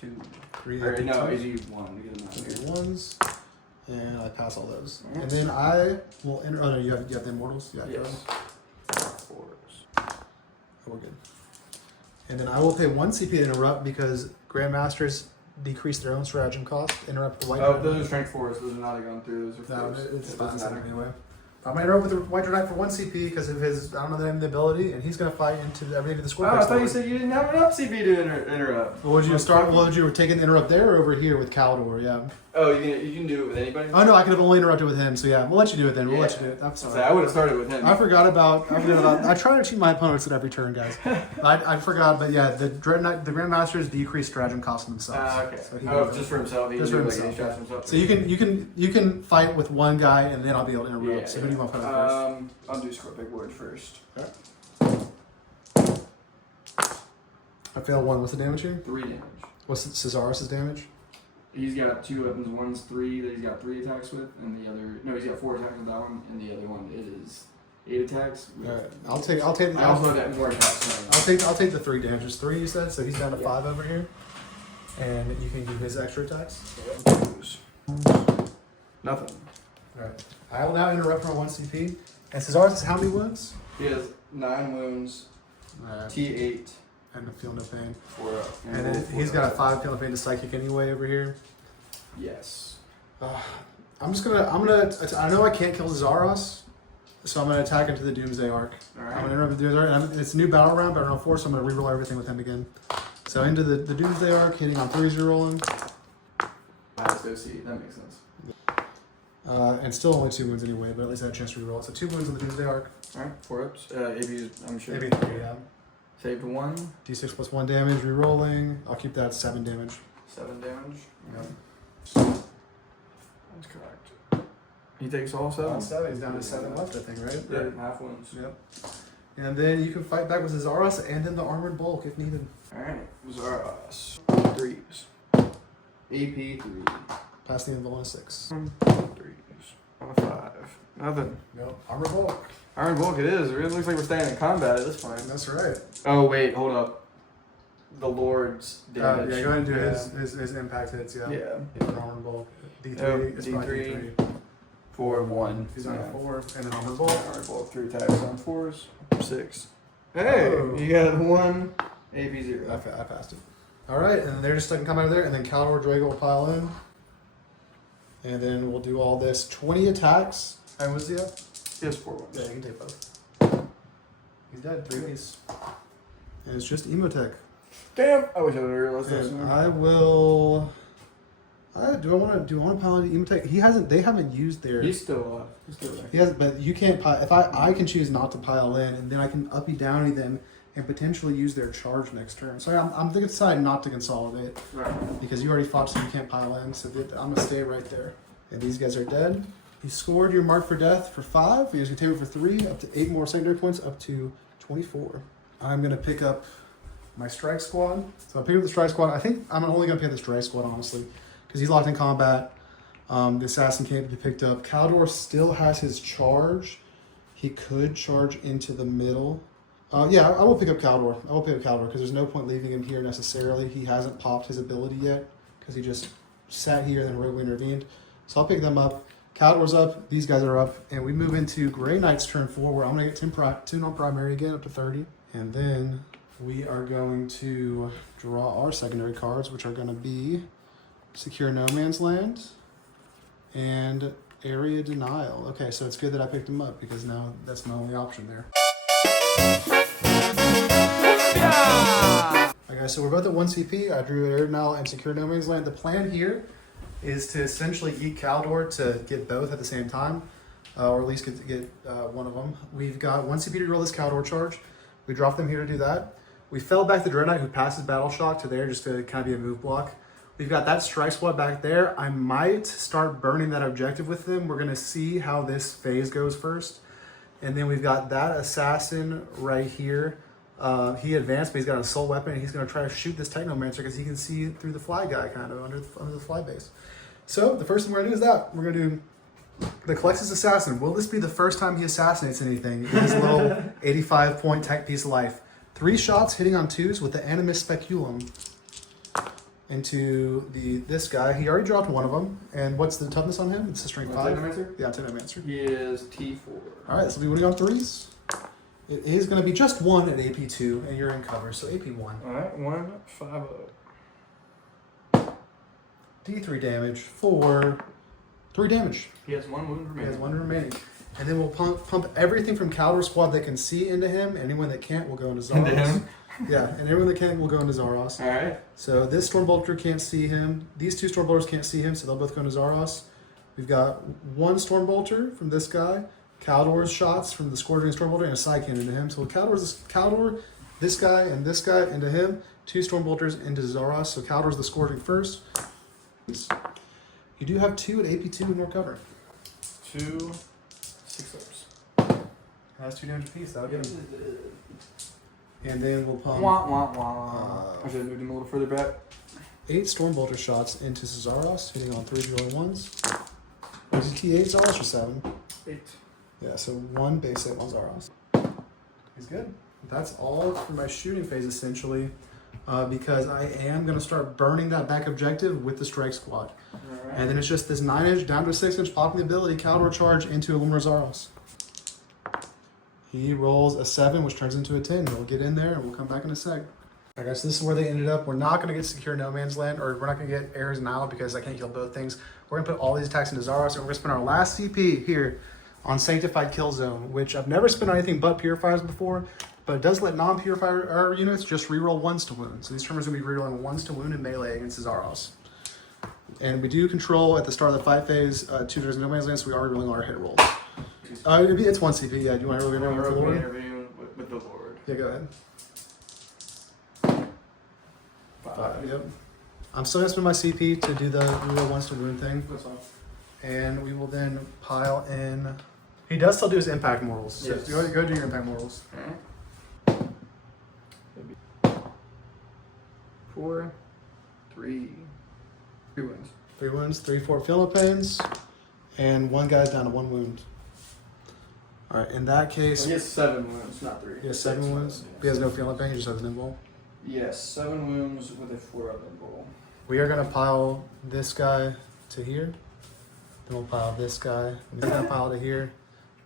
2. 3 Or, AP no, 2s. AP 1. We get them out here. Ones. And I pass all those. Alright. And then I will enter. Oh no, you have the immortals? Yeah, Yes. go. 4s. Oh, we're good. And then I will pay 1 CP to interrupt because Grandmasters decrease their own stratagem cost. Interrupt the white. Oh, those are strength 4s. Those are not going through. Those are No, 4s. it's It fine doesn't matter. anyway. I'm gonna interrupt with the White Knight for 1 CP because of his, I don't know the name of the ability, and he's gonna fight into everything to the Oh, Scorpion. I thought you said you didn't have enough CP to interrupt. Well, would you start? Well, would you take an interrupt there or over here with Caldor? Yeah. Oh, you can do it with anybody? Oh no, I could have only interrupted with him. So yeah, we'll let you do it then. We'll let you Yeah. do it. I'm sorry. So I would have started with him. I forgot about. I try to cheat my opponents at every turn, guys. I forgot, but yeah, the Grandmasters decrease stratagem cost themselves. Okay. So Just for himself. He Just can for do himself, like yeah. himself. So you can fight with one guy, and then I'll be able to interrupt. Yeah, So who do you want to fight with first? I'll do Scorpion Ward first. I failed 1. What's the damage here? 3 damage. What's Cesaros' damage? He's got 2 weapons. One's 3 that he's got 3 attacks with, and the other he's got 4 attacks with that one, and the other one it is 8 attacks. All right, I'll take. I also got more attacks. I'll take the 3 damage. It's 3 you said, so he's down to 5 over here, and you can do his extra attacks. Nothing. All right, I will now interrupt for 1 CP. And Cesaros has how many wounds? He has 9 wounds. T8 and the feel no pain. for And then he's got a 5 feel no pain to psychic anyway over here. Yes. I'm gonna. I know I can't kill Cesaros, so I'm gonna attack into the Doomsday Ark. All I'm right. gonna interrupt the Doomsday Ark. And it's a new battle round, but I don't know 4, so I'm gonna reroll everything with him again. So into the Doomsday Ark, hitting on 3s rolling. Let's go see. That makes sense. And still only 2 wounds anyway, but at least I had a chance to reroll it. So 2 wounds on the Doomsday Ark. All right. 4 ups. AB, I'm sure. Maybe 3, yeah. Saved 1. D6 plus 1 damage, rerolling. I'll keep that at 7 damage. 7 damage. Yep. That's correct. He takes all 7. 7. He's down to 7 left, I think, right? Yeah, half wounds. Yep. And then you can fight back with Cesaros and then the Armored Bulk if needed. Alright, Zaros. 3s. AP 3. Pass the invul on a 6. 3s. On a 5. Nothing. Nope. Armored Bulk. Iron Bulk it is. It really looks like we're staying in combat at this point. That's right. Oh, wait, hold up. The Lord's damage. Yeah, go ahead and do his impact hits, yeah. Yeah. Armored Bulk. D3. Oh, It's probably D3. D3. 4, 1. He's on a 4, and then Armored Bulk. Bulk. Iron Bulk, 3 attacks on 4s. 6. Hey, Oh. you got 1. AP 0. I passed it. Alright, and then they're just stuck in combat there, and then Caldor Drago will pile in. And then we'll do all this. 20 attacks. And what's he up? He has 4 ones. Yeah, you can take both. He's dead. 3 ace. And it's just Emotech. Damn! I wish I would have realized that And sooner. I will. Do I want to pile into Emotech? He hasn't. They haven't used their. He's still alive. He's still there. He has, but you can't pile. If I can choose not to pile in, and then I can uppy downy them and potentially use their charge next turn. So I'm thinking deciding not to consolidate Right. because you already fought, so you can't pile in. So I'm gonna stay right there. And these guys are dead. You scored your mark for death for 5. You guys can take it for 3, up to 8 more secondary points, up to 24. I'm gonna pick up my strike squad. So I picked up the strike squad. I think I'm only gonna pick up the strike squad honestly, because he's locked in combat. The assassin can't be picked up. Caldor still has his charge. He could charge into the middle. Yeah, I will pick up Caldor. I will pick up Caldor because there's no point leaving him here necessarily. He hasn't popped his ability yet because he just sat here and then roguely intervened. So I'll pick them up. Caldor's up. These guys are up, and we move into Grey Knight's turn 4, where I'm gonna get 10 on primary again, up to 30, and then we are going to draw our secondary cards, which are going to be Secure No Man's Land and Area Denial. Okay, so it's good that I picked them up because now that's my only option there. Okay, so we're both at 1 CP. I drew Area Denial and Secure No Man's Land. The plan here is to essentially eat Caldor to get both at the same time, or at least get one of them. We've got 1 CP to roll this Caldor charge. We dropped them here to do that. We fell back the Dread Knight who passes Battle Shock to there just to kind of be a move block. We've got that strike squad back there. I might start burning that objective with them. We're going to see how this phase goes first. And then we've got that assassin right here. He advanced, but he's got a soul weapon, and he's going to try to shoot this Technomancer because he can see through the fly guy kind of under the fly base. So the first thing we're going to do is that. We're going to do the Colexus Assassin. Will this be the first time he assassinates anything in his little 85-point tech piece life? 3 shots hitting on 2s with the Animus Speculum into this guy. He already dropped one of them. And what's the toughness on him? It's a strength 5. Yeah, Technomancer. He is T4. All right, so we'll be winning on 3s. It is going to be just 1 at AP2, and you're in cover, so AP1. All right, 1, 5, D3 damage for 3 damage. He has 1 wound remaining. He has 1 remaining. And then we'll pump everything from Caliber Squad that can see into him. Anyone that can't will go into Zaros. Into him? Yeah, and everyone that can will go into Zaros. All right. So this Stormbolter can't see him. These 2 Stormbolters can't see him, so they'll both go into Zaros. We've got 1 Stormbolter from this guy, Caldor's shots from the Squadron Stormbolter, and a side cannon into him. So Caldor, this guy into him. 2 Stormbolters into Zaros. So Caldor's the Squadron first. You do have 2 at AP2 and more cover. 2 6-ups. That's 2 damage apiece. That'll get him. And then we'll pump. Wah, wah, wah. I should have moved him a little further back. 8 Stormbolter shots into Zaros, hitting on 3 rolling 1s. Was it T8 Zaros or 7? 8. Yeah, so 1 base hit on Zaros. He's good. That's all for my shooting phase, essentially, because I am going to start burning that back objective with the Strike Squad. Right. And then it's just this 9-inch down to a 6-inch popping the ability, Caldor charge into Illumina Zaros. He rolls a 7, which turns into a 10. We'll get in there, and we'll come back in a sec. All right, guys, so this is where they ended up. We're not going to get secure no man's land, or we're not going to get Errors and Isle because I can't kill both things. We're going to put all these attacks into Zaros, and we're going to spend our last CP here on Sanctified Kill Zone, which I've never spent on anything but Purifiers before, but it does let non-Purifier units just reroll 1s to wound. So these terminals are going to be rerolling 1s to wound in melee against Zaros. And we do control at the start of the fight phase 2 turns no man's land, so we are rerolling our hit rolls. It's 1 CP, yeah. Do you want to roll We're the Lord? interviewing with the Lord. Yeah, go ahead. 5, yep. I'm still going to spend my CP to do the reroll 1s to wound thing. That's fine. And we will then pile in. He does still do his impact mortals. So Yes. go do your impact mortals. Alright. 4, 3 wounds. 3 wounds, 3 Fort Philippines, and 1 guy's down to 1 wound. All right, in that case, He has 7 wounds, not 3. he has 7 wounds. He has no Philippine, he just has an invul. Yes, 7 wounds with a 4 up invul. We are going to pile this guy to here. Then we'll pile this guy. We're going to pile to here.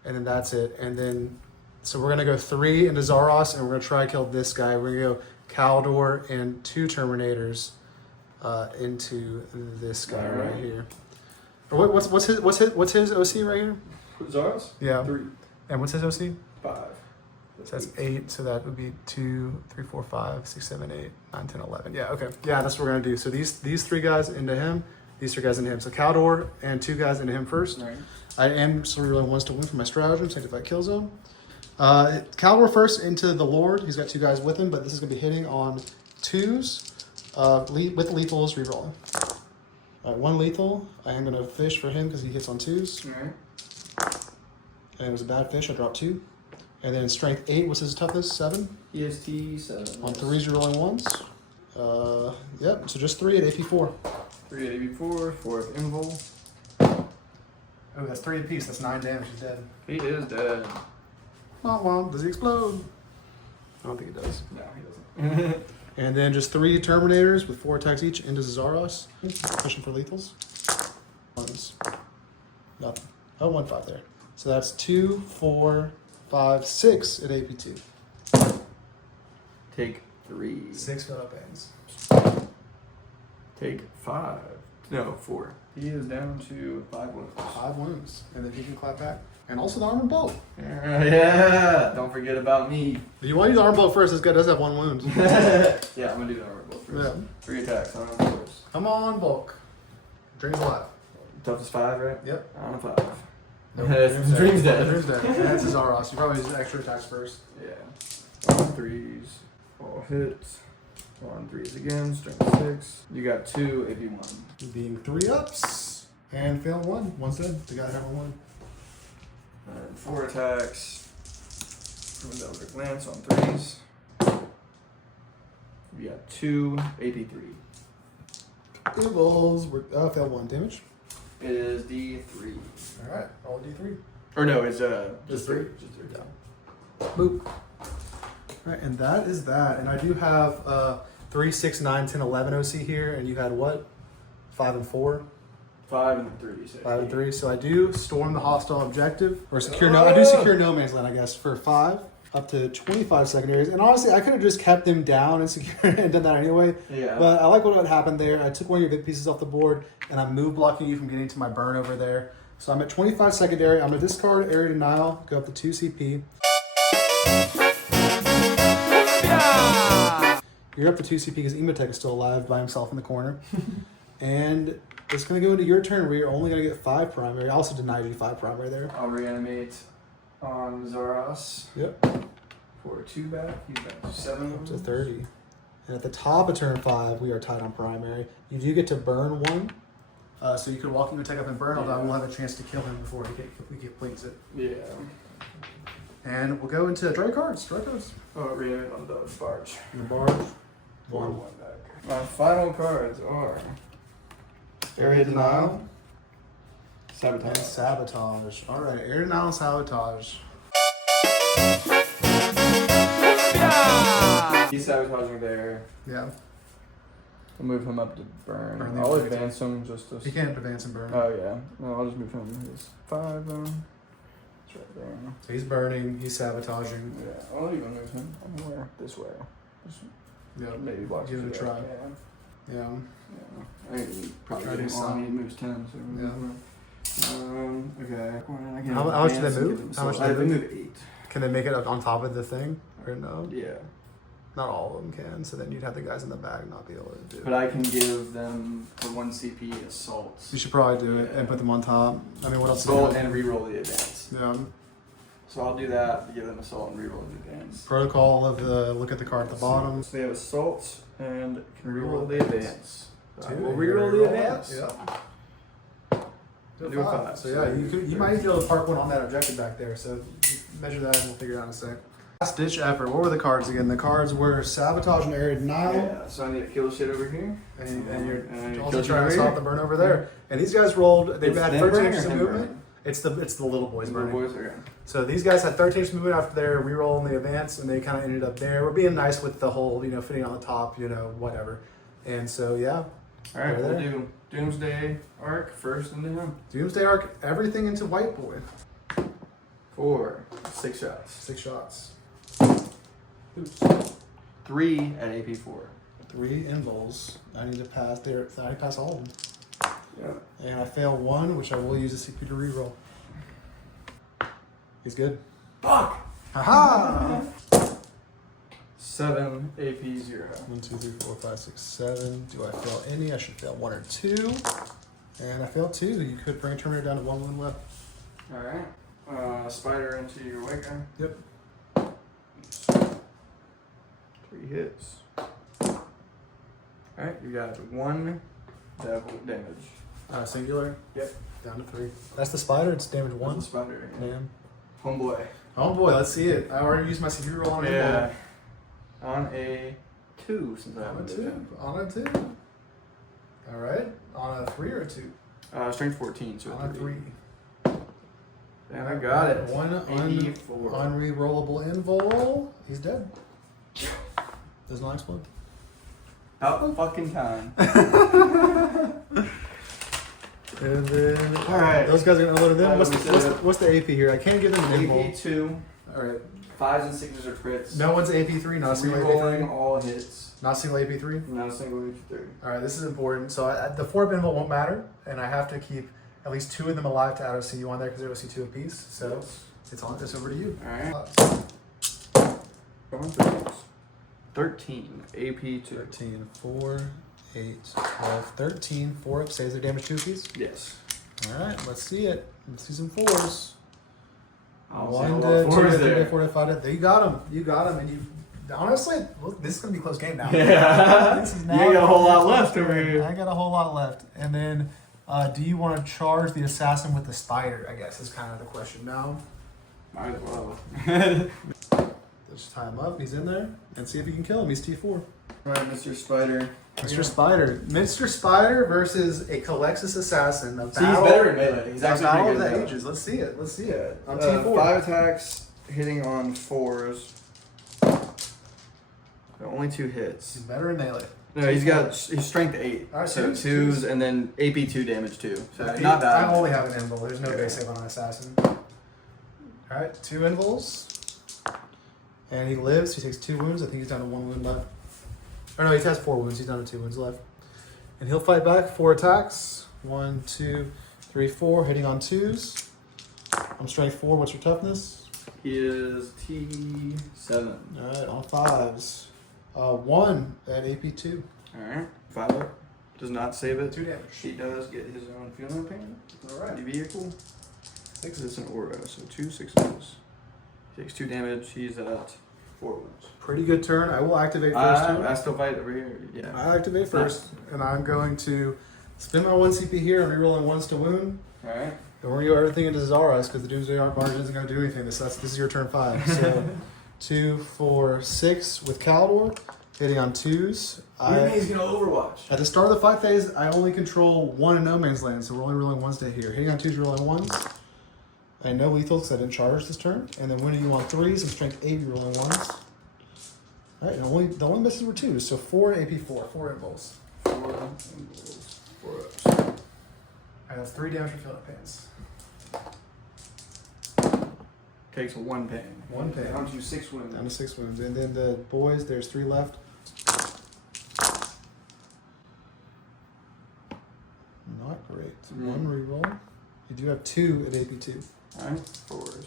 And then that's it. And then, so we're going to go 3 into Zaros, and we're going to try to kill this guy. We're going to go Caldor and 2 Terminators into this guy right here. Or what's his OC right here? Zaros? Yeah. 3. And what's his OC? 5. So that's 8. So that would be 2, 3, 4, 5, 6, 7, 8, 9, 10, 11. Yeah. Okay. Yeah, that's what we're gonna do. So these 3 guys into him. These 3 guys into him. So Caldor and 2 guys into him first. Right. I am sort of really wants to win for my stratagem, Sanctified Kill Zone. Caldor first into the Lord. He's got 2 guys with him, but this is going to be hitting on 2s with lethals rerolling. All right, 1 lethal. I am going to fish for him because he hits on 2s. Alright. And it was a bad fish. I dropped 2. And then strength 8. What's his toughness? 7. EST 7. On 3s rerolling 1s. Yep. So just 3 at AP4. 3 at AB4, 4 at invul. Oh, that's 3 apiece. That's 9 damage. He's dead. He is dead. Womp womp. Does he explode? I don't think he does. No, he doesn't. And then just 3 Terminators with 4 attacks each into Zaros. Pushing for lethals. 1s. Nothing. Oh, 1, 5 there. So that's 2, 4, 5, 6 at AP2. Take 3. 6 Philippines. Take 5. No, 4. He is down to 5 wounds. 5 wounds. And then he can clap back. And also the armor bolt. Yeah, don't forget about me. If you want to use the armor bolt first, this guy does have 1 wound. Yeah, I'm gonna do the armor bolt first. Yeah. 3 attacks, I don't know first. Come on, Bulk. Dream's alive. Toughest 5, right? Yep. On a 5. Nope. Dream's dead. Dream's dead. And that's his Zaros. You probably use extra attacks first. Yeah. On 3s. All hits. On 3s again. Strength 6. You got 2 AP1. Being 3 ups. And fail 1. 1's dead. The guy had 1. And 4 attacks. From a Eldritch Lance on 3s. You got 2 AP3. Evils. Fail 1 damage. It is D3. Alright, roll a D3. Or no, it's Just 3? Just 3. Boop. Right, and that is that. And I do have 3, 6, 9, 10, 11 OC here, and you had what? 5 and 4? 5 and 3. 5 and 3. So I do storm the hostile objective, or secure no. I do secure no man's land, I guess, for 5 up to 25 secondaries. And honestly, I could have just kept them down and secured and done that anyway. Yeah. But I like what happened there. I took one of your big pieces off the board, and I'm move blocking you from getting to my burn over there. So I'm at 25 secondary. I'm gonna discard Area Denial, go up to 2 CP. You're up to 2 CP because Emotech is still alive by himself in the corner. And it's going to go into your turn where you're only going to get 5 primary. I also denied you 5 primary there. I'll reanimate on Zaros. Yep. For 2 back. He's back to 7. Up to 30. And at the top of turn 5, we are tied on primary. You do get to burn 1. So you can walk Emotech up and burn, although we'll have a chance to kill him before he completes it. Yeah. And we'll go into draw cards. Draw cards. Oh, reanimate on the barge. The barge. For 1 back. My final cards are Area Denial, Sabotage. And Sabotage. Alright, Area Denial and Sabotage. He's sabotaging there. Yeah. We'll move him up to burn. Burn the I'll objective. advance him just to... He can't advance and burn. Oh, yeah. No, I'll just move him. He's 5 though. It's right there. So he's burning, he's sabotaging. Yeah, I'll even move him somewhere this way. Just Yeah, maybe block give it a there. try. Yeah. Yeah. Yeah. I think probably Try to get do him on. some. He moves 10, so okay. I can How much do they advance and move? give him How much so do they move 8. Can they make it up on top of the thing? Or no? Yeah. Not all of them can, so then you'd have the guys in the back not be able to do it. But I can give them for 1 CP assaults. You should probably do it Yeah. and put them on top. I mean, what else? Assault and reroll the advance. Yeah. So I'll do that, give them assault and reroll the advance. Protocol of the look at the card at the bottom. So they have assault and can reroll the advance. So I Two, will and reroll the advance. Yeah. Do a 5. So yeah, you might be able to park one on that objective back there. So you measure that and we'll figure it out in a sec. Last ditch effort. What were the cards again? The cards were Sabotage and Area Denial. Yeah, so I need to kill shit over here. And you're And also kill trying to shit stop over the burn over there. And these guys rolled, they It's had them 13 burning inches or of him movement. burning? It's the little boys Little burning. boys, okay. So these guys had 13 inches of movement after their reroll in the advance, and they kind of ended up there. We're being nice with the whole, fitting on the top, whatever. And so, yeah. All right, Over we'll there. do Doomsday Ark first into him. Doomsday Ark, everything into White Boy. 4, 6 shots. 6 shots. Oops. 3 at AP 4. 3 invols. I need to pass there. I pass all of them. Yeah. And I fail 1, which I will use a CP to reroll. He's good. Fuck! Haha! 7 AP 0. 1, 2, 3, 4, 5, 6, 7. Do I fail any? I should fail 1 or 2. And I failed 2. You could bring Terminator down to 1 wound left. Alright. Spider into your white guy. Yep. 3 hits. Alright, you got 1 devil damage. Singular? Yep. Down to 3. That's the spider. It's damage 1. One spider. Man. Homeboy. Oh boy, let's see it. I already used my CP roll on him. Yeah. On a 2 since I On a haven't 2. On a 2. Alright. On a 3 or a 2? Strength 14, so On a 3. And I got it. 1 84. unrerollable invol. He's dead. Does not explode. About fucking time. And then, Alright. those guys are gonna load them. Alright, What's the AP here? I can't give them an invol. AP 2. Alright. 5s and 6s are crits. No one's AP3, not a single Rerolling AP3. all hits. Not a single AP3. Not a single AP3. Alright, this is important. So the 4 invol won't matter, and I have to keep at least 2 of them alive to add OC on there because they're OC2 apiece. So it's over to you. Alright. Going through. 13. AP 2. 13, 4, 8, 12, 13. 4 up saves their damage 2 apiece. Yes. Alright, let's see it. Let's see some 4s. I'll say 1 a lot to of 2 fours to 3 there. to 4 to 5 to. You got him. You got him. And you. Honestly, look, this is going to be a close game now. Yeah. This is You ain't got a whole lot left over here. I got a whole lot left. And then, do you want to charge the assassin with the spider, I guess, is kind of the question now. Might as well. Let's just tie him up. He's in there. And see if you can kill him. He's T4. Alright, Mr. Spider. Mr. Spider. Mr. Spider versus a Calexis assassin. See, he's better in melee. He's actually battle pretty of good. the ages. Let's see it. Let's see it. I'm Yeah. T4. 5 attacks, hitting on 4s. So only 2 hits. He's better in melee. No, he's strength 8. All right, so 2s and then AP 2 damage 2. So Yeah, not bad. I only have an invul. There's no base save on an assassin. All right, 2 invuls. And he lives. He takes 2 wounds. I think he's down to 1 wound left. Or no, he has 4 wounds. He's down to 2 wounds left. And he'll fight back 4 attacks. 1, 2, 3, 4. Hitting on 2s. I'm strength 4. What's your toughness? He is T7. All right, on 5s. 1 at AP 2. Alright. 5 up. Does not save it. 2 damage. He does get his own feeling pain. All right. Pretty vehicle. 6 is an aura, so 2 6s. He takes 2 damage. He's at 4 wounds. Pretty good turn. I will activate first. I still fight over here. Yeah. I activate first, and I'm going to spend my 1 CP here. I'm rerolling 1s to wound. Alright. And we're going to go everything into Zaras because the Doomsday Ark margin isn't going to do anything. This is your turn 5. So 2, 4, 6 with Caldor. Hitting on 2s. He's going to Overwatch. At the start of the fight phase, I only control 1 in No Man's Land, so we're only rolling 1s to here. Hitting on 2s, rolling 1s. I know lethal because I didn't charge this turn. And then winning you on 3s, I'm strength 8, you're rolling 1s. Alright, and the only misses were 2s, so 4 AP 4, 4 invuls. 4 invuls. 4 ups. Alright, that's 3 damage for feeling pains. takes 1 pain. 1 pain. Down to 6 wounds. Down to 6 wounds. And then the boys, there's 3 left. Not great. 1 reroll. You do have 2 at AP 2. Alright, 4s.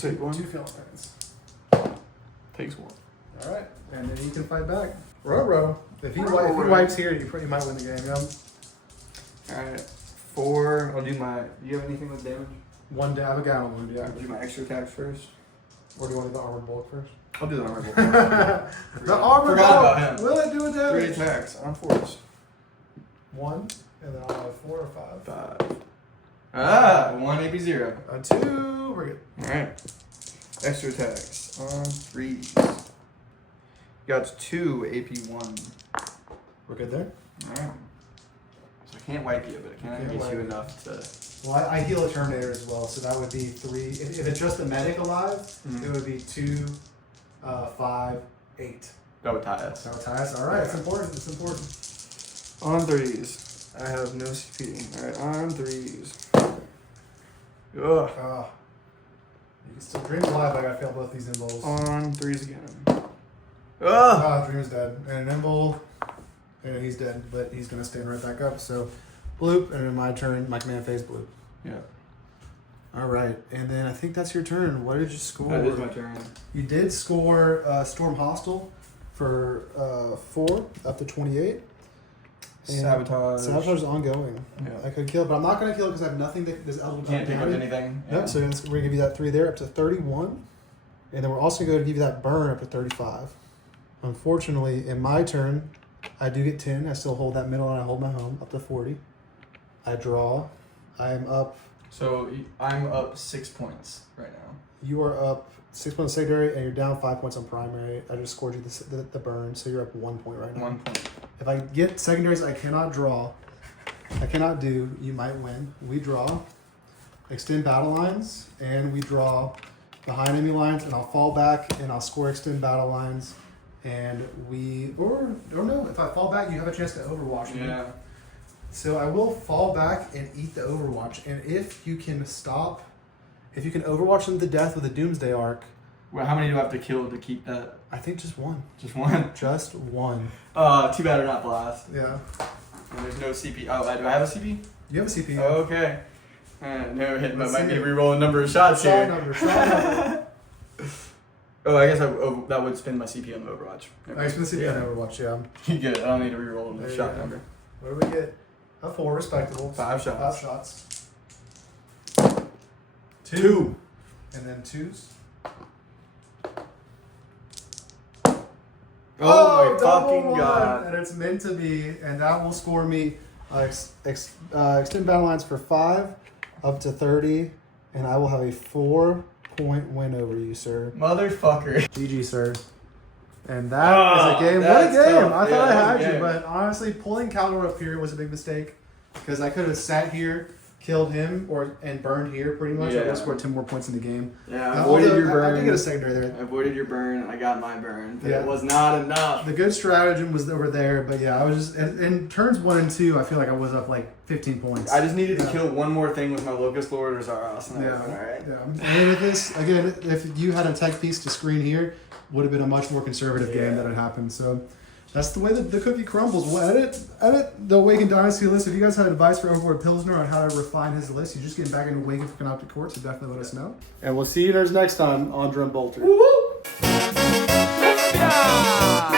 Take 1. 2 feeling pains. Takes 1. Alright, and then you can fight back. Roro. If he wipes here, you pretty might win the game, yeah. Alright, 4. I'll do my. Do you have anything with damage? 1 I have a gallon wound, yeah. I'll do my extra attacks first. Or do you want to do the armored bulk first? I'll do the armor. The armored Forgot bulk! about him. Will it do a 3 damage? attacks on 4s. 1, and then I'll have 4 or 5. 5. Ah! 1 AP 0. A 2, we're good. Alright. Extra attacks on 3s. Got 2 AP 1. We're good there? Alright. So I can't wipe you, but I can get you enough to. Well, I heal a Terminator as well, so that would be 3. If it's just the medic alive, it would be 2, 5, 8. That would tie us. That would tie us. Alright, it's important. It's important. On 3s. I have no CP. Alright, on 3s. Ugh. You can still dream alive. I gotta fail both these invuls. On 3s again. Ugh. Dream's dead. And an invul, and he's dead, but he's gonna stand right back up. So, bloop, and in my turn, my command phase bloop. Yeah. Alright, and then I think that's your turn. What did you score? That is my turn. You did score Storm Hostile for 4 up to 28. And Sabotage. Sabotage is ongoing. Yeah. I could kill it, but I'm not going to kill it because I have nothing that this elbow Can't pick up anything. Yep, so we're going to give you that 3 there up to 31. And then we're also going to give you that burn up to 35. Unfortunately, in my turn, I do get 10. I still hold that middle and I hold my home up to 40. I draw. I am up. So I'm up 6 points right now. You are up 6 points secondary and you're down 5 points on primary. I just scored you the burn, so you're up 1 point right now. 1 point. If I get secondaries I cannot draw, I cannot do, you might win. We draw, extend battle lines, and we draw behind enemy lines, and I'll fall back and I'll score extend battle lines, and or no, if I fall back, you have a chance to overwatch me. Yeah. So I will fall back and eat the overwatch, and if you can overwatch them to death with a Doomsday Ark. Well, how many do I have to kill to keep that? I think just 1. Just 1? Just 1. Too bad or not blast. Yeah. And there's no CP. Oh, do I have a CP? You have a CP. Okay. No hit, but Let's might see be it. re-rolling number of shots Shot here. number. Oh, I guess that would spend my CP on Overwatch. I spend the CP on Overwatch, yeah. You get it. I don't need to re-roll There the you shot go. number. What do we get? A 4, respectable. 5 shots. 5 shots. 2. And then 2s. Oh my double fucking 1. god. And it's meant to be, and that will score me extend battle lines for 5 up to 30, and I will have a 4-point win over you, sir. Motherfucker. GG, sir. And that is a game. What a that's game! tough. I Yeah, thought I that was had a you, game. but honestly, pulling Caldor up here was a big mistake because I could have sat here killed him and burned here pretty much, I would Yeah. have scored 10 more points in the game. Yeah, I avoided your burn. I did get a secondary there. I avoided your burn. I got my burn. But Yeah. it was not enough. The good stratagem was over there, but yeah, I was just in turns 1 and 2. I feel like I was up like 15 points. I just needed to kill one more thing with my Locust Lord or Zaros, and I was like, all right. Yeah. And with this, again, if you had a tech piece to screen here, would have been a much more conservative game that had happened. So that's the way that the cookie crumbles. We'll edit the Awakened Dynasty list. If you guys had advice for Overlord Pilsner on how to refine his list, you're just getting back into Awakened for Canoptic Court, so definitely let us know. And we'll see you guys next time on Drum Bolter. Woo-hoo! Yeah.